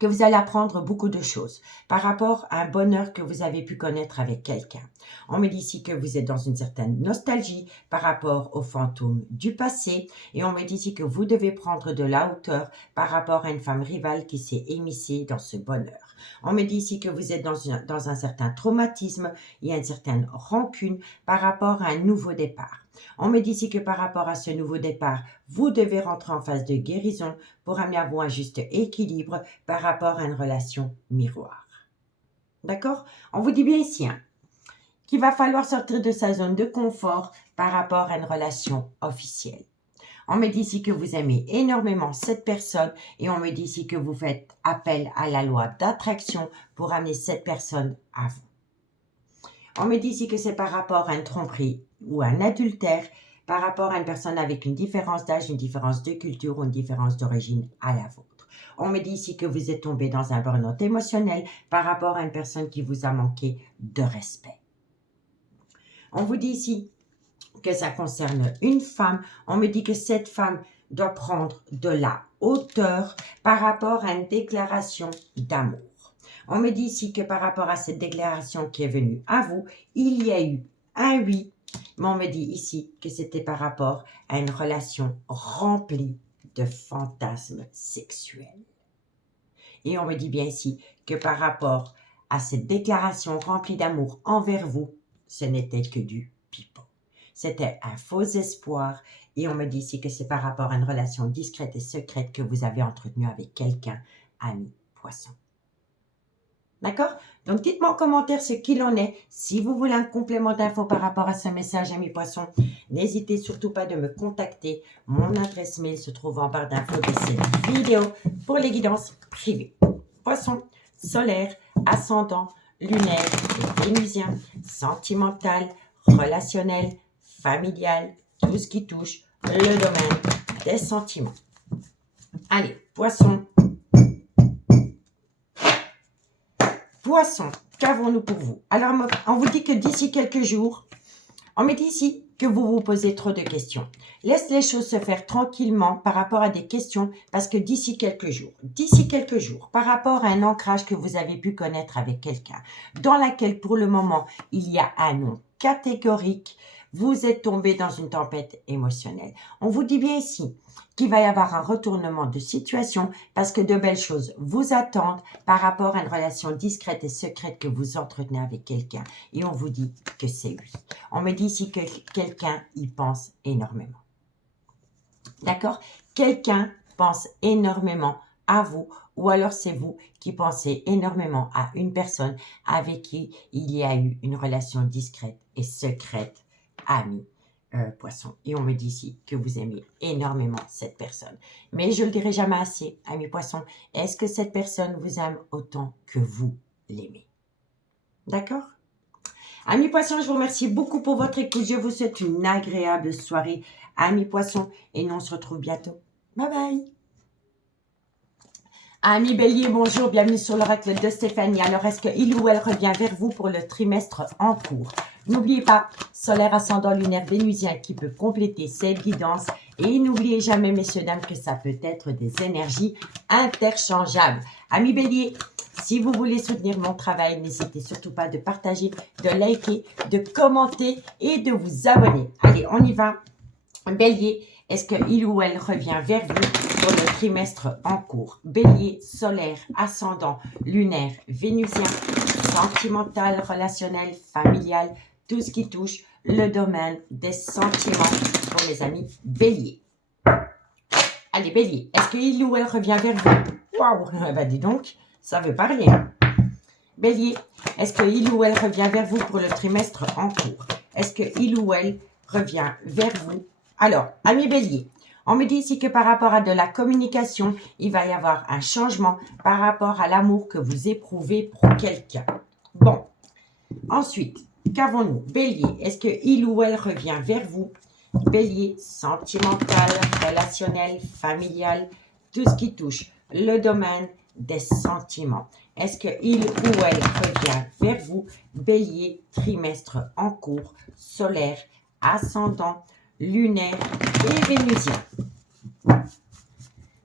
que vous allez apprendre beaucoup de choses par rapport à un bonheur que vous avez pu connaître avec quelqu'un. On me dit ici que vous êtes dans une certaine nostalgie par rapport aux fantômes du passé et on me dit ici que vous devez prendre de la hauteur par rapport à une femme rivale qui s'est émissée dans ce bonheur. On me dit ici que vous êtes dans un certain traumatisme et une certaine rancune par rapport à un nouveau départ. On me dit ici que par rapport à ce nouveau départ, vous devez rentrer en phase de guérison pour amener à vous un juste équilibre par rapport à une relation miroir. D'accord? On vous dit bien ici qu'il va falloir sortir de sa zone de confort par rapport à une relation officielle. On me dit ici que vous aimez énormément cette personne et on me dit ici que vous faites appel à la loi d'attraction pour amener cette personne à vous. On me dit ici que c'est par rapport à une tromperie ou un adultère, par rapport à une personne avec une différence d'âge, une différence de culture ou une différence d'origine à la vôtre. On me dit ici que vous êtes tombé dans un burn-out émotionnel par rapport à une personne qui vous a manqué de respect. On vous dit ici que ça concerne une femme. On me dit que cette femme doit prendre de la hauteur par rapport à une déclaration d'amour. On me dit ici que par rapport à cette déclaration qui est venue à vous, il y a eu un oui, mais on me dit ici que c'était par rapport à une relation remplie de fantasmes sexuels. Et on me dit bien ici que par rapport à cette déclaration remplie d'amour envers vous, ce n'était que du pipeau. C'était un faux espoir et on me dit ici que c'est par rapport à une relation discrète et secrète que vous avez entretenue avec quelqu'un, ami Poisson. D'accord? Donc, dites-moi en commentaire ce qu'il en est. Si vous voulez un complément d'infos par rapport à ce message, amis poissons, n'hésitez surtout pas de me contacter. Mon adresse mail se trouve en barre d'infos de cette vidéo pour les guidances privées. Poisson, solaire, ascendant, lunaire et vénusien, sentimental, relationnel, familial, tout ce qui touche le domaine des sentiments. Allez, poisson. Poisson, qu'avons-nous pour vous? Alors, on vous dit que d'ici quelques jours, on met ici que vous vous posez trop de questions. Laisse les choses se faire tranquillement par rapport à des questions parce que d'ici quelques jours, par rapport à un ancrage que vous avez pu connaître avec quelqu'un, dans laquelle pour le moment, il y a un non catégorique, vous êtes tombé dans une tempête émotionnelle. On vous dit bien ici qu'il va y avoir un retournement de situation parce que de belles choses vous attendent par rapport à une relation discrète et secrète que vous entretenez avec quelqu'un. Et on vous dit que c'est lui. On me dit ici que quelqu'un y pense énormément. D'accord? Quelqu'un pense énormément à vous ou alors c'est vous qui pensez énormément à une personne avec qui il y a eu une relation discrète et secrète, amie. Poisson. Et on me dit ici que vous aimez énormément cette personne. Mais je ne le dirai jamais assez, amis poissons. Est-ce que cette personne vous aime autant que vous l'aimez? D'accord? Amis poissons, je vous remercie beaucoup pour votre écoute. Je vous souhaite une agréable soirée, amis poissons. Et nous, on se retrouve bientôt. Bye bye! Amis Bélier, bonjour, bienvenue sur l'oracle de Stéphanie. Alors, est-ce qu'il ou elle revient vers vous pour le trimestre en cours? N'oubliez pas, solaire, ascendant, lunaire, vénusien qui peut compléter cette guidance. Et n'oubliez jamais, messieurs, dames, que ça peut être des énergies interchangeables. Amis Bélier, si vous voulez soutenir mon travail, n'hésitez surtout pas de partager, de liker, de commenter et de vous abonner. Allez, on y va. Bélier, est-ce qu'il ou elle revient vers vous pour le trimestre en cours? Bélier, solaire, ascendant, lunaire, vénusien, sentimental, relationnel, familial, tout ce qui touche le domaine des sentiments pour mes amis béliers. Allez, bélier, est-ce qu'il ou elle revient vers vous? Waouh, bah dis donc, ça veut pas rien. Bélier, est-ce qu'il ou elle revient vers vous pour le trimestre en cours? Est-ce qu'il ou elle revient vers vous? Alors, amis bélier, on me dit ici que par rapport à de la communication, il va y avoir un changement par rapport à l'amour que vous éprouvez pour quelqu'un. Bon, ensuite, qu'avons-nous? Bélier, est-ce qu'il ou elle revient vers vous? Bélier, sentimental, relationnel, familial, tout ce qui touche le domaine des sentiments. Est-ce qu'il ou elle revient vers vous? Bélier, trimestre en cours, solaire, ascendant, lunaire et vénusien.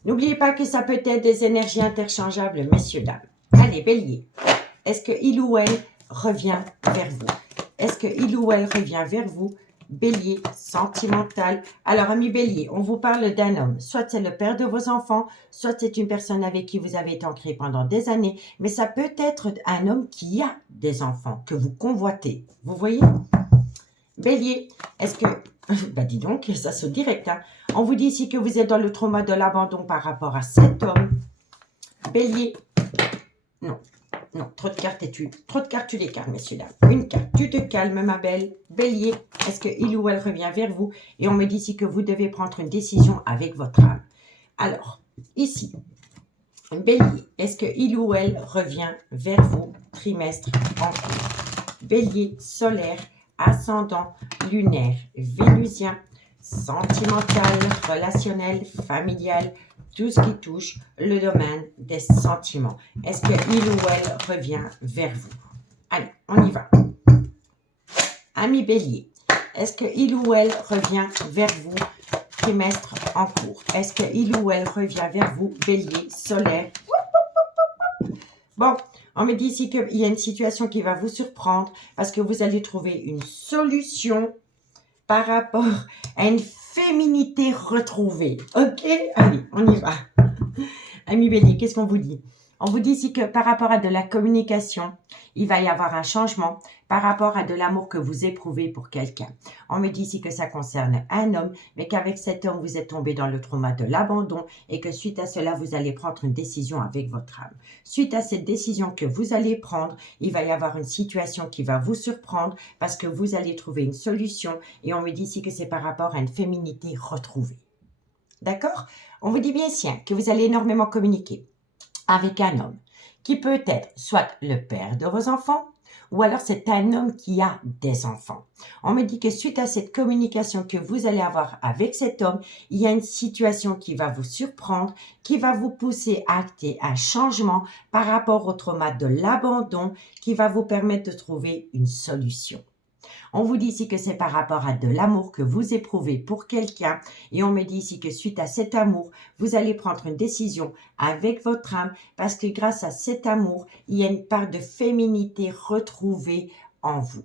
N'oubliez pas que ça peut être des énergies interchangeables, messieurs, dames. Allez, bélier, est-ce qu'il ou elle revient vers vous? Est-ce qu'il ou elle revient vers vous? Bélier, sentimental. Alors, amis bélier, on vous parle d'un homme. Soit c'est le père de vos enfants, soit c'est une personne avec qui vous avez été ancré pendant des années, mais ça peut être un homme qui a des enfants, que vous convoitez. Vous voyez? Bélier, est-ce que... bah dis donc, ça saute direct. Hein? On vous dit ici que vous êtes dans le trauma de l'abandon par rapport à cet homme. Bélier, non. Non, trop de cartes et trop de cartes, tu les calmes, messieurs, dames. Une carte, tu te calmes, ma belle. Bélier, est-ce qu'il ou elle revient vers vous? Et on me dit ici que vous devez prendre une décision avec votre âme. Alors, ici, bélier, est-ce qu'il ou elle revient vers vous? Trimestre en cours. Bélier, solaire, ascendant, lunaire, vénusien, sentimental, relationnel, familial, tout ce qui touche le domaine des sentiments. Est-ce qu'il ou elle revient vers vous? Allez, on y va. Ami bélier, est-ce qu'il ou elle revient vers vous? Trimestre en cours. Est-ce qu'il ou elle revient vers vous? Bélier, solaire. Bon, on me dit ici qu'il y a une situation qui va vous surprendre parce que vous allez trouver une solution par rapport à une féminité retrouvée. Ok? Allez, on y va. Ami bélier, qu'est-ce qu'on vous dit? On vous dit ici que par rapport à de la communication, il va y avoir un changement par rapport à de l'amour que vous éprouvez pour quelqu'un. On me dit ici que ça concerne un homme, mais qu'avec cet homme, vous êtes tombé dans le trauma de l'abandon et que suite à cela, vous allez prendre une décision avec votre âme. Suite à cette décision que vous allez prendre, il va y avoir une situation qui va vous surprendre parce que vous allez trouver une solution et on me dit ici que c'est par rapport à une féminité retrouvée. D'accord? On vous dit bien ici que vous allez énormément communiquer avec un homme qui peut être soit le père de vos enfants ou alors c'est un homme qui a des enfants. On me dit que suite à cette communication que vous allez avoir avec cet homme, il y a une situation qui va vous surprendre, qui va vous pousser à acter un changement par rapport au trauma de l'abandon qui va vous permettre de trouver une solution. On vous dit ici que c'est par rapport à de l'amour que vous éprouvez pour quelqu'un et on me dit ici que suite à cet amour, vous allez prendre une décision avec votre âme parce que grâce à cet amour, il y a une part de féminité retrouvée en vous.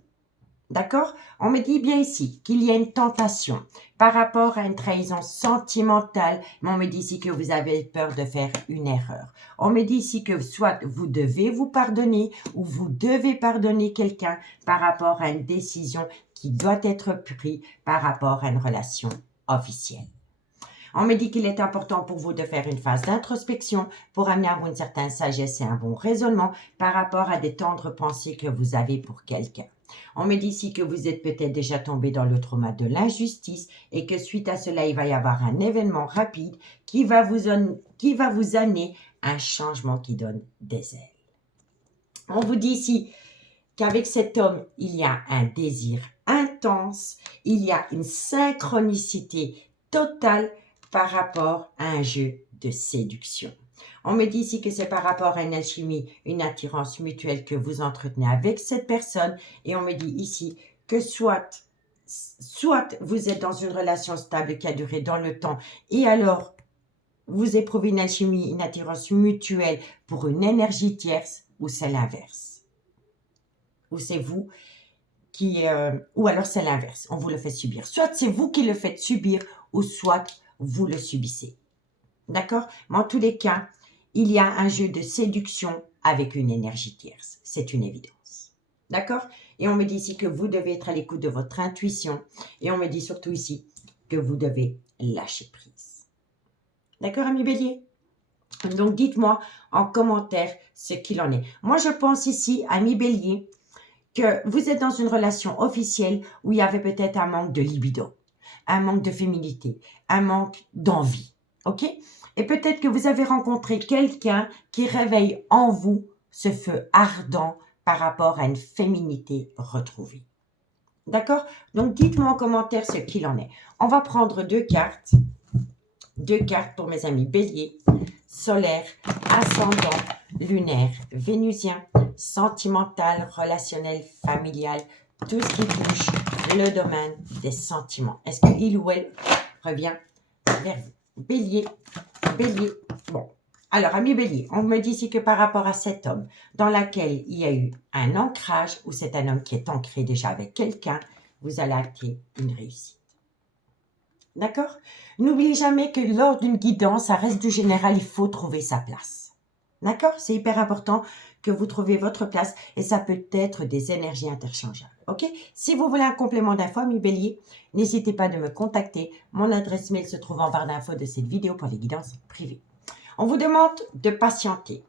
D'accord? On me dit bien ici qu'il y a une tentation par rapport à une trahison sentimentale, mais on me dit ici que vous avez peur de faire une erreur. On me dit ici que soit vous devez vous pardonner ou vous devez pardonner quelqu'un par rapport à une décision qui doit être prise par rapport à une relation officielle. On me dit qu'il est important pour vous de faire une phase d'introspection pour amener à vous une certaine sagesse et un bon raisonnement par rapport à des tendres pensées que vous avez pour quelqu'un. On me dit ici que vous êtes peut-être déjà tombé dans le trauma de l'injustice et que suite à cela, il va y avoir un événement rapide qui va vous amener un changement qui donne des ailes. On vous dit ici qu'avec cet homme, il y a un désir intense, il y a une synchronicité totale par rapport à un jeu de séduction. On me dit ici que c'est par rapport à une alchimie, une attirance mutuelle que vous entretenez avec cette personne et on me dit ici que soit vous êtes dans une relation stable qui a duré dans le temps et alors vous éprouvez une alchimie, une attirance mutuelle pour une énergie tierce ou c'est l'inverse. Ou c'est vous qui... ou alors c'est l'inverse, on vous le fait subir. Soit c'est vous qui le faites subir ou soit vous le subissez. D'accord? Mais en tous les cas, il y a un jeu de séduction avec une énergie tierce. C'est une évidence. D'accord? Et on me dit ici que vous devez être à l'écoute de votre intuition. Et on me dit surtout ici que vous devez lâcher prise. D'accord, ami Bélier? Donc, dites-moi en commentaire ce qu'il en est. Moi, je pense ici, ami Bélier, que vous êtes dans une relation officielle où il y avait peut-être un manque de libido, un manque de féminité, un manque d'envie. OK? Et peut-être que vous avez rencontré quelqu'un qui réveille en vous ce feu ardent par rapport à une féminité retrouvée. D'accord? Donc, dites-moi en commentaire ce qu'il en est. On va prendre deux cartes pour mes amis Bélier, solaire, ascendant, lunaire, vénusien, sentimental, relationnel, familial, tout ce qui touche le domaine des sentiments. Est-ce qu'il ou elle revient vers vous? Bélier, Bélier. Bon, alors, ami Bélier, on me dit ici que par rapport à cet homme dans lequel il y a eu un ancrage, ou c'est un homme qui est ancré déjà avec quelqu'un, vous allez acter une réussite. D'accord? N'oubliez jamais que lors d'une guidance, à reste du général, il faut trouver sa place. D'accord? C'est hyper important que vous trouviez votre place et ça peut être des énergies interchangeables. OK? Si vous voulez un complément d'info, ami Bélier, n'hésitez pas de me contacter. Mon adresse mail se trouve en barre d'infos de cette vidéo pour les guidances privées. On vous demande de patienter.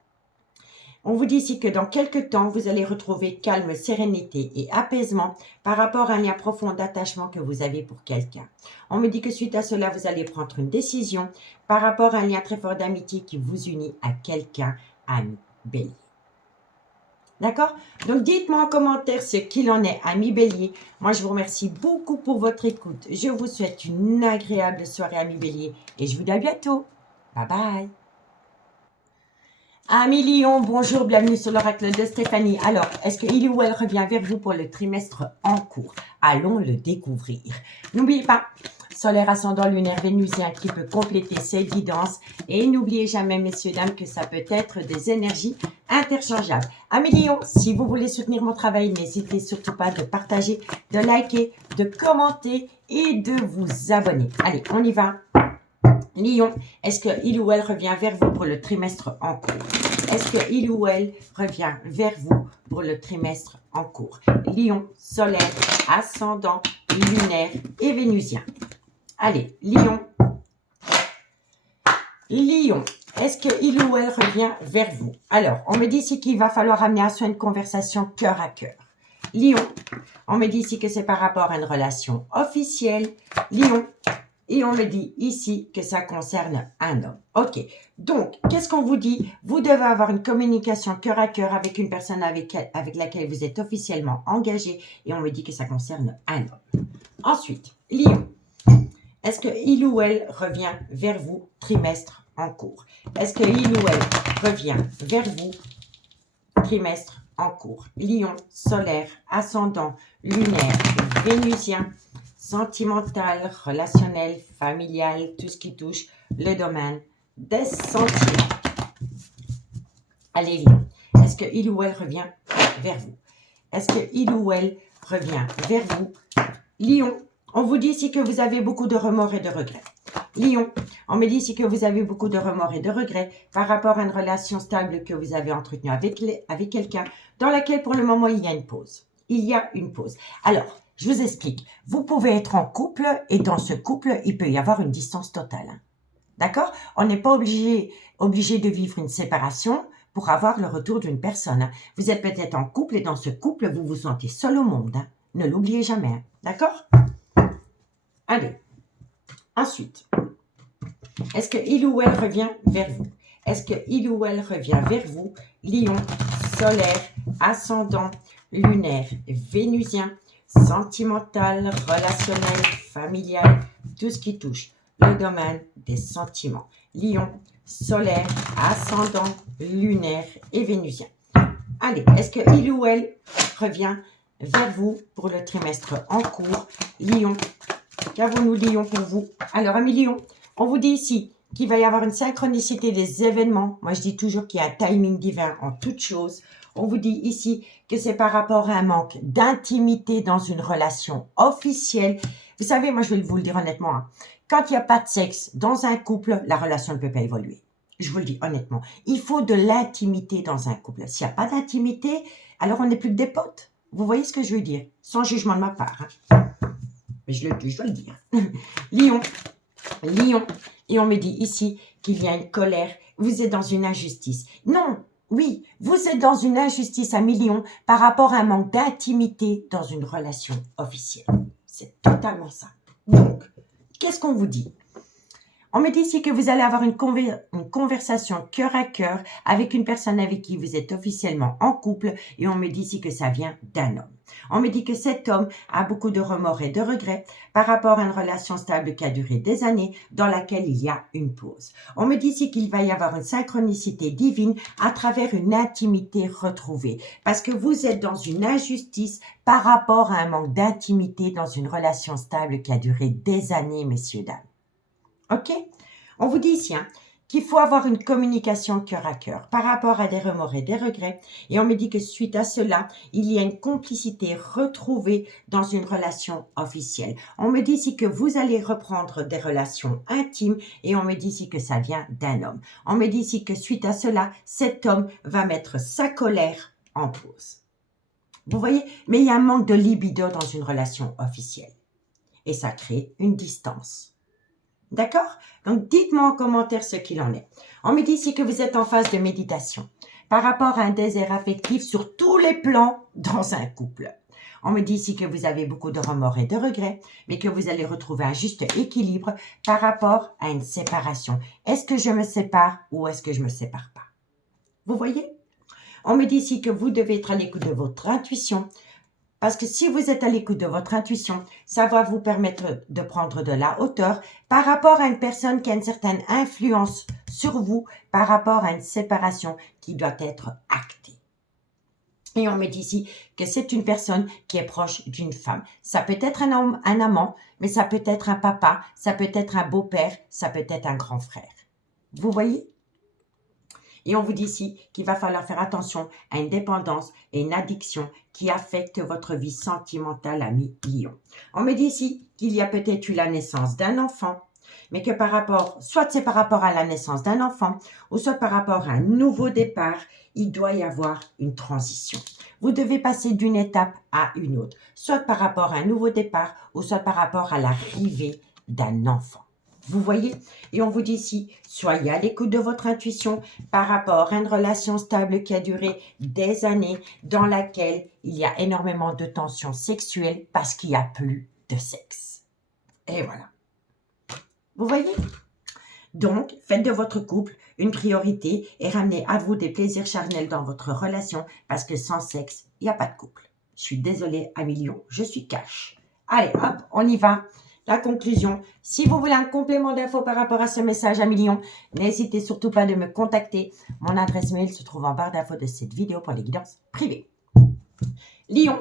On vous dit ici que dans quelques temps, vous allez retrouver calme, sérénité et apaisement par rapport à un lien profond d'attachement que vous avez pour quelqu'un. On me dit que suite à cela, vous allez prendre une décision par rapport à un lien très fort d'amitié qui vous unit à quelqu'un, ami Bélier. D'accord? Donc, dites-moi en commentaire ce qu'il en est, ami Bélier. Moi, je vous remercie beaucoup pour votre écoute. Je vous souhaite une agréable soirée, ami Bélier, et je vous dis à bientôt. Bye bye! Ami Lion, bonjour, bienvenue sur l'oracle de Stéphanie. Alors, est-ce qu'il ou elle revient vers vous pour le trimestre en cours? Allons le découvrir. N'oubliez pas, solaire, ascendant, lunaire, vénusien qui peut compléter cette guidance. Et n'oubliez jamais, messieurs, dames, que ça peut être des énergies interchangeables. Ami Lion, si vous voulez soutenir mon travail, n'hésitez surtout pas de partager, de liker, de commenter et de vous abonner. Allez, on y va. Lion, est-ce qu'il ou elle revient vers vous pour le trimestre en cours? Est-ce qu'il ou elle revient vers vous pour le trimestre en cours? Lion, solaire, ascendant, lunaire et vénusien. Allez, Lion. Lion, est-ce qu'il ou elle revient vers vous? Alors, on me dit ici qu'il va falloir amener à soi une conversation cœur à cœur. Lion, on me dit ici que c'est par rapport à une relation officielle. Lion. Et on me dit ici que ça concerne un homme. OK. Donc, qu'est-ce qu'on vous dit? Vous devez avoir une communication cœur à cœur avec une personne avec laquelle vous êtes officiellement engagé. Et on me dit que ça concerne un homme. Ensuite, Lion. Est-ce qu'il ou elle revient vers vous trimestre en cours? Est-ce qu'il ou elle revient vers vous trimestre en cours? Lion, solaire, ascendant, lunaire, vénusien, sentimental, relationnel, familial, tout ce qui touche le domaine des sentiments. Allez, Lion, est-ce qu'il ou elle revient vers vous? Est-ce qu'il ou elle revient vers vous? Lion, on vous dit ici que vous avez beaucoup de remords et de regrets. Lion, on me dit ici que vous avez beaucoup de remords et de regrets par rapport à une relation stable que vous avez entretenue avec quelqu'un dans laquelle pour le moment il y a une pause. Il y a une pause. Alors, je vous explique. Vous pouvez être en couple et dans ce couple, il peut y avoir une distance totale. Hein. D'accord? On n'est pas obligé de vivre une séparation pour avoir le retour d'une personne. Hein. Vous êtes peut-être en couple et dans ce couple, vous vous sentez seul au monde. Hein. Ne l'oubliez jamais. Hein. D'accord? Allez. Ensuite, est-ce qu'il ou elle revient vers vous? Est-ce qu'il ou elle revient vers vous? Lion, solaire, ascendant, lunaire, vénusien, sentimental, relationnel, familial, tout ce qui touche le domaine des sentiments. Lion, solaire, ascendant, lunaire et vénusien. Allez, est-ce qu'il ou elle revient vers vous pour le trimestre en cours? Lion, qu'avons-nous Lion pour vous? Alors, amis Lion, on vous dit ici qu'il va y avoir une synchronicité des événements. Moi, je dis toujours qu'il y a un timing divin en toutes choses. On vous dit ici que c'est par rapport à un manque d'intimité dans une relation officielle. Vous savez, moi, je vais vous le dire honnêtement, hein, quand il n'y a pas de sexe dans un couple, la relation ne peut pas évoluer. Je vous le dis honnêtement. Il faut de l'intimité dans un couple. S'il n'y a pas d'intimité, alors on n'est plus que des potes. Vous voyez ce que je veux dire? Sans jugement de ma part. Hein. Mais je dois le dire. Lion. Lion. Et on me dit ici qu'il y a une colère. Vous êtes dans une injustice. Non, oui, vous êtes dans une injustice à Lion par rapport à un manque d'intimité dans une relation officielle. C'est totalement ça. Donc, qu'est-ce qu'on vous dit? On me dit ici que vous allez avoir une conversation cœur à cœur avec une personne avec qui vous êtes officiellement en couple et on me dit ici que ça vient d'un homme. On me dit que cet homme a beaucoup de remords et de regrets par rapport à une relation stable qui a duré des années dans laquelle il y a une pause. On me dit ici qu'il va y avoir une synchronicité divine à travers une intimité retrouvée parce que vous êtes dans une injustice par rapport à un manque d'intimité dans une relation stable qui a duré des années, messieurs, dames. OK? On vous dit ici qu'il faut avoir une communication cœur à cœur par rapport à des remords et des regrets. Et on me dit que suite à cela, il y a une complicité retrouvée dans une relation officielle. On me dit ici que vous allez reprendre des relations intimes et on me dit ici que ça vient d'un homme. On me dit ici que suite à cela, cet homme va mettre sa colère en pause. Vous voyez? Mais il y a un manque de libido dans une relation officielle. Et ça crée une distance. D'accord? Donc, dites-moi en commentaire ce qu'il en est. On me dit ici que vous êtes en phase de méditation par rapport à un désir affectif sur tous les plans dans un couple. On me dit ici que vous avez beaucoup de remords et de regrets, mais que vous allez retrouver un juste équilibre par rapport à une séparation. Est-ce que je me sépare ou est-ce que je me sépare pas? Vous voyez? On me dit ici que vous devez être à l'écoute de votre intuition. Parce que si vous êtes à l'écoute de votre intuition, ça va vous permettre de prendre de la hauteur par rapport à une personne qui a une certaine influence sur vous par rapport à une séparation qui doit être actée. Et on me dit ici que c'est une personne qui est proche d'une femme. Ça peut être un homme, un amant, mais ça peut être un papa, ça peut être un beau-père, ça peut être un grand frère. Vous voyez? Et on vous dit ici qu'il va falloir faire attention à une dépendance et une addiction qui affecte votre vie sentimentale, ami Lion. On me dit ici qu'il y a peut-être eu la naissance d'un enfant, mais que soit c'est par rapport à la naissance d'un enfant, ou soit par rapport à un nouveau départ, il doit y avoir une transition. Vous devez passer d'une étape à une autre, soit par rapport à un nouveau départ, ou soit par rapport à l'arrivée d'un enfant. Vous voyez? Et on vous dit ici, soyez à l'écoute de votre intuition par rapport à une relation stable qui a duré des années dans laquelle il y a énormément de tensions sexuelles parce qu'il n'y a plus de sexe. Et voilà. Vous voyez? Donc, faites de votre couple une priorité et ramenez à vous des plaisirs charnels dans votre relation parce que sans sexe, il n'y a pas de couple. Je suis désolée, ami Lion, je suis cash. Allez, hop, on y va. La conclusion, si vous voulez un complément d'infos par rapport à ce message à Lion, n'hésitez surtout pas de me contacter. Mon adresse mail se trouve en barre d'infos de cette vidéo pour les guidances privées. Lion,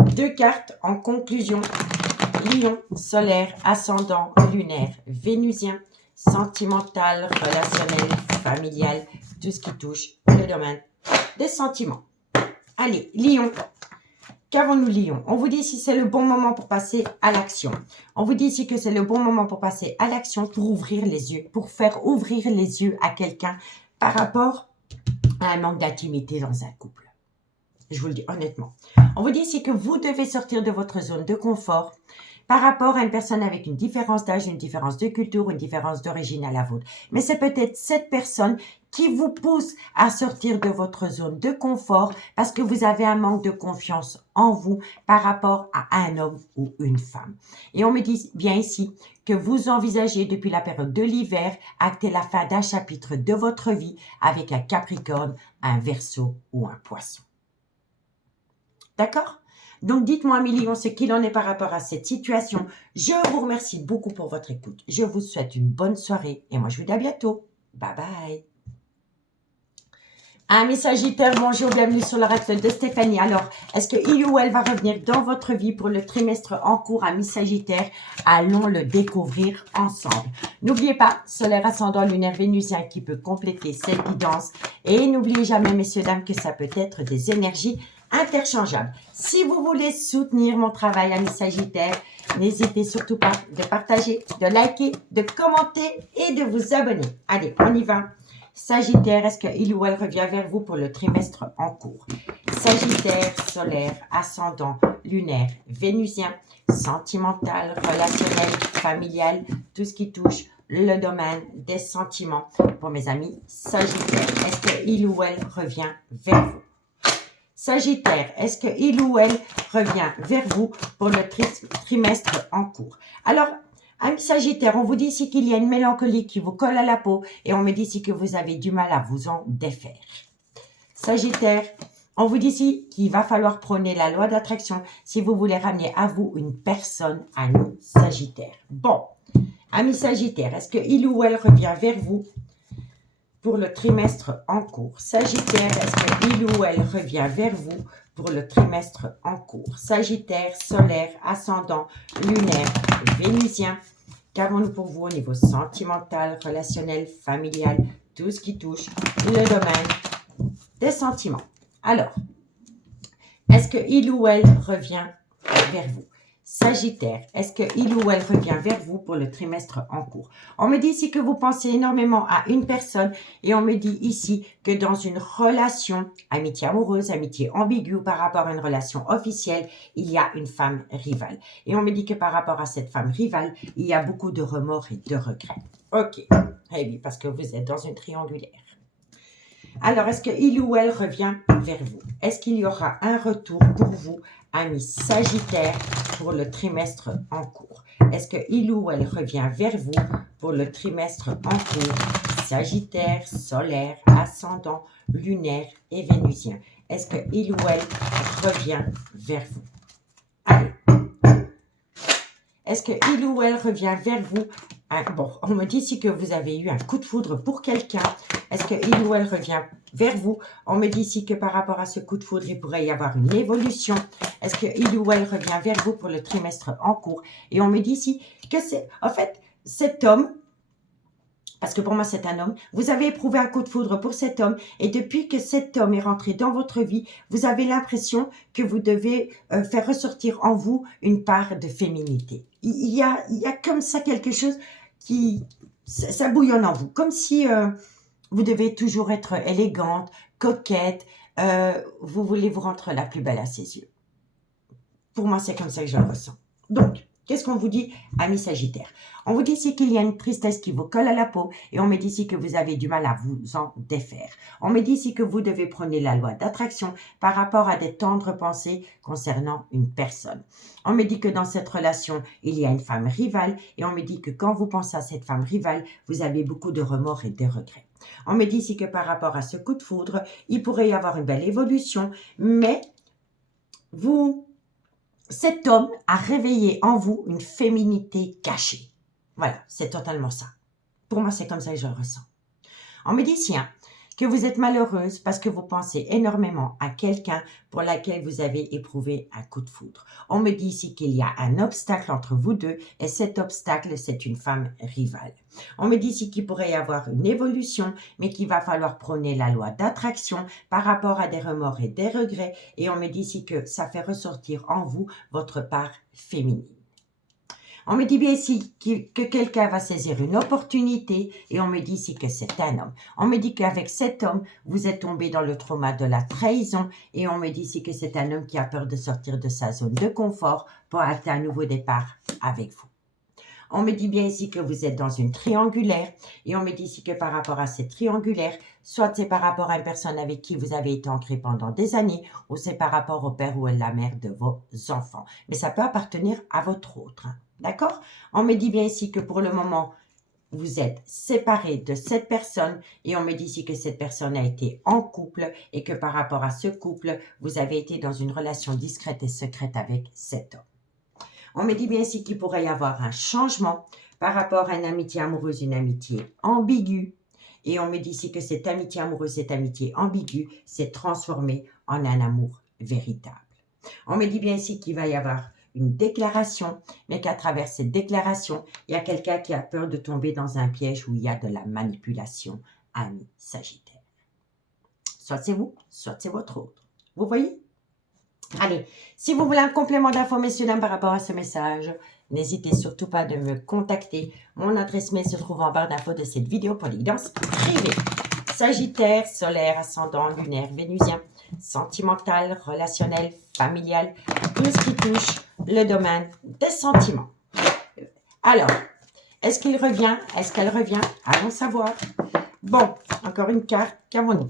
2 cartes en conclusion. Lion, solaire, ascendant, lunaire, vénusien, sentimental, relationnel, familial, tout ce qui touche le domaine des sentiments. Allez, Lion. Qu'avons-nous, Lion? On vous dit ici c'est le bon moment pour passer à l'action. On vous dit ici que c'est le bon moment pour passer à l'action, pour ouvrir les yeux, pour faire ouvrir les yeux à quelqu'un par rapport à un manque d'intimité dans un couple. Je vous le dis honnêtement. On vous dit ici que vous devez sortir de votre zone de confort par rapport à une personne avec une différence d'âge, une différence de culture, une différence d'origine à la vôtre. Mais c'est peut-être cette personne qui vous pousse à sortir de votre zone de confort parce que vous avez un manque de confiance en vous par rapport à un homme ou une femme. Et on me dit bien ici que vous envisagez depuis la période de l'hiver acter la fin d'un chapitre de votre vie avec un Capricorne, un Verseau ou un Poisson. D'accord? Donc, dites-moi, ami Lion, ce qu'il en est par rapport à cette situation. Je vous remercie beaucoup pour votre écoute. Je vous souhaite une bonne soirée et moi, je vous dis à bientôt. Bye bye. Ami Sagittaire, bonjour, bienvenue sur l'oracle de Stéphanie. Alors, est-ce que il ou elle va revenir dans votre vie pour le trimestre en cours, ami Sagittaire? Allons le découvrir ensemble. N'oubliez pas, solaire, ascendant, lunaire, vénusien qui peut compléter cette guidance. Et n'oubliez jamais, messieurs, dames, que ça peut être des énergies interchangeables. Si vous voulez soutenir mon travail, ami Sagittaire, n'hésitez surtout pas de partager, de liker, de commenter et de vous abonner. Allez, on y va. Sagittaire, est-ce qu'il ou elle revient vers vous pour le trimestre en cours? Sagittaire, solaire, ascendant, lunaire, vénusien, sentimental, relationnel, familial, tout ce qui touche le domaine des sentiments. Pour mes amis Sagittaire, est-ce qu'il ou elle revient vers vous? Sagittaire, est-ce qu'il ou elle revient vers vous pour le trimestre en cours? Alors, amis Sagittaire, on vous dit ici qu'il y a une mélancolie qui vous colle à la peau et on me dit ici que vous avez du mal à vous en défaire. Sagittaire, on vous dit ici qu'il va falloir prôner la loi d'attraction si vous voulez ramener à vous une personne, ami Sagittaire. Bon, ami Sagittaire, est-ce qu'il ou elle revient vers vous pour le trimestre en cours? Sagittaire, est-ce qu'il ou elle revient vers vous pour le trimestre en cours? Sagittaire, solaire, ascendant, lunaire, vénusien. Qu'avons-nous pour vous au niveau sentimental, relationnel, familial, tout ce qui touche le domaine des sentiments? Alors, est-ce qu'il ou elle revient vers vous? Sagittaire, est-ce qu'il ou elle revient vers vous pour le trimestre en cours? On me dit ici que vous pensez énormément à une personne et on me dit ici que dans une relation, amitié amoureuse, amitié ambiguë ou par rapport à une relation officielle, il y a une femme rivale. Et on me dit que par rapport à cette femme rivale, il y a beaucoup de remords et de regrets. Ok, eh bien, parce que vous êtes dans une triangulaire. Alors, est-ce qu'il ou elle revient vers vous? Est-ce qu'il y aura un retour pour vous, amis Sagittaire, pour le trimestre en cours? Est-ce qu'il ou elle revient vers vous pour le trimestre en cours? Sagittaire, solaire, ascendant, lunaire et vénusien. Est-ce qu'il ou elle revient vers vous? Allez. Est-ce qu'il ou elle revient vers vous? Bon, on me dit ici que vous avez eu un coup de foudre pour quelqu'un. Est-ce qu'il ou elle revient vers vous? On me dit ici que par rapport à ce coup de foudre, il pourrait y avoir une évolution. Est-ce qu'il ou elle revient vers vous pour le trimestre en cours? Et on me dit ici que c'est, en fait, cet homme, parce que pour moi c'est un homme, vous avez éprouvé un coup de foudre pour cet homme et depuis que cet homme est rentré dans votre vie, vous avez l'impression que vous devez faire ressortir en vous une part de féminité. Il y a comme ça quelque chose qui, ça bouillonne en vous, comme si vous devez toujours être élégante, coquette, vous voulez vous rendre la plus belle à ses yeux. Pour moi, c'est comme ça que je le ressens. Donc, qu'est-ce qu'on vous dit, amis Sagittaire? On vous dit ici qu'il y a une tristesse qui vous colle à la peau et on me dit ici que vous avez du mal à vous en défaire. On me dit ici que vous devez prôner la loi d'attraction par rapport à des tendres pensées concernant une personne. On me dit que dans cette relation, il y a une femme rivale et on me dit que quand vous pensez à cette femme rivale, vous avez beaucoup de remords et de regrets. On me dit ici que par rapport à ce coup de foudre, il pourrait y avoir une belle évolution, mais cet homme a réveillé en vous une féminité cachée. Voilà, c'est totalement ça. Pour moi, c'est comme ça que je le ressens. On me dit ici que vous êtes malheureuse parce que vous pensez énormément à quelqu'un pour laquelle vous avez éprouvé un coup de foudre. On me dit ici qu'il y a un obstacle entre vous deux et cet obstacle, c'est une femme rivale. On me dit ici qu'il pourrait y avoir une évolution, mais qu'il va falloir prôner la loi d'attraction par rapport à des remords et des regrets. Et on me dit ici que ça fait ressortir en vous votre part féminine. On me dit bien ici que quelqu'un va saisir une opportunité et on me dit ici que c'est un homme. On me dit qu'avec cet homme, vous êtes tombé dans le trauma de la trahison et on me dit ici que c'est un homme qui a peur de sortir de sa zone de confort pour atteindre un nouveau départ avec vous. On me dit bien ici que vous êtes dans une triangulaire et on me dit ici que par rapport à cette triangulaire, soit c'est par rapport à une personne avec qui vous avez été ancré pendant des années ou c'est par rapport au père ou à la mère de vos enfants. Mais ça peut appartenir à votre autre. D'accord? On me dit bien ici que pour le moment, vous êtes séparé de cette personne et on me dit ici que cette personne a été en couple et que par rapport à ce couple, vous avez été dans une relation discrète et secrète avec cet homme. On me dit bien ici qu'il pourrait y avoir un changement par rapport à une amitié amoureuse, une amitié ambiguë. Et on me dit ici que cette amitié amoureuse, cette amitié ambiguë s'est transformée en un amour véritable. On me dit bien ici qu'il va y avoir une déclaration, mais qu'à travers cette déclaration, il y a quelqu'un qui a peur de tomber dans un piège où il y a de la manipulation, ami Sagittaire. Soit c'est vous, soit c'est votre autre. Vous voyez? Allez, si vous voulez un complément d'infos, messieurs, dames, par rapport à ce message, n'hésitez surtout pas de me contacter. Mon adresse mail se trouve en barre d'infos de cette vidéo pour les guidances privées. Sagittaire, solaire, ascendant, lunaire, vénusien, sentimental, relationnel, familial, tout ce qui touche le domaine des sentiments. Alors, est-ce qu'il revient? Est-ce qu'elle revient? Allons savoir. Bon, encore une carte. Qu'avons-nous?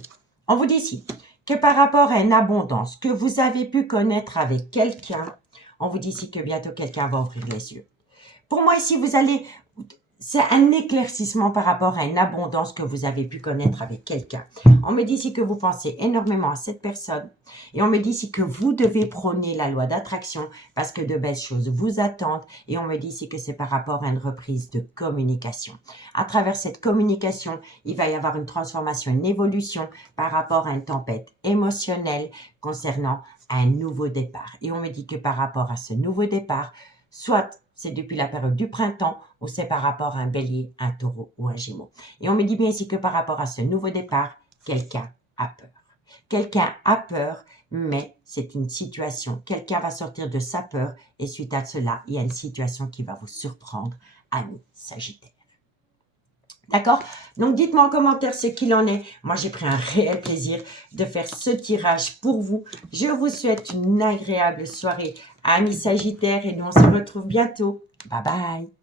On vous dit ici que par rapport à une abondance que vous avez pu connaître avec quelqu'un, on vous dit ici que bientôt quelqu'un va ouvrir les yeux. Pour moi, ici, vous allez... C'est un éclaircissement par rapport à une abondance que vous avez pu connaître avec quelqu'un. On me dit ici que vous pensez énormément à cette personne et on me dit ici que vous devez prôner la loi d'attraction parce que de belles choses vous attendent et on me dit ici que c'est par rapport à une reprise de communication. À travers cette communication, il va y avoir une transformation, une évolution par rapport à une tempête émotionnelle concernant un nouveau départ. Et on me dit que par rapport à ce nouveau départ, soit c'est depuis la période du printemps ou c'est par rapport à un bélier, un taureau ou un gémeau. Et on me dit bien ici que par rapport à ce nouveau départ, quelqu'un a peur. Quelqu'un a peur, mais c'est une situation. Quelqu'un va sortir de sa peur et suite à cela, il y a une situation qui va vous surprendre, amis Sagittaire. D'accord? Donc, dites-moi en commentaire ce qu'il en est. Moi, j'ai pris un réel plaisir de faire ce tirage pour vous. Je vous souhaite une agréable soirée, amis Sagittaires, et nous, on se retrouve bientôt. Bye bye!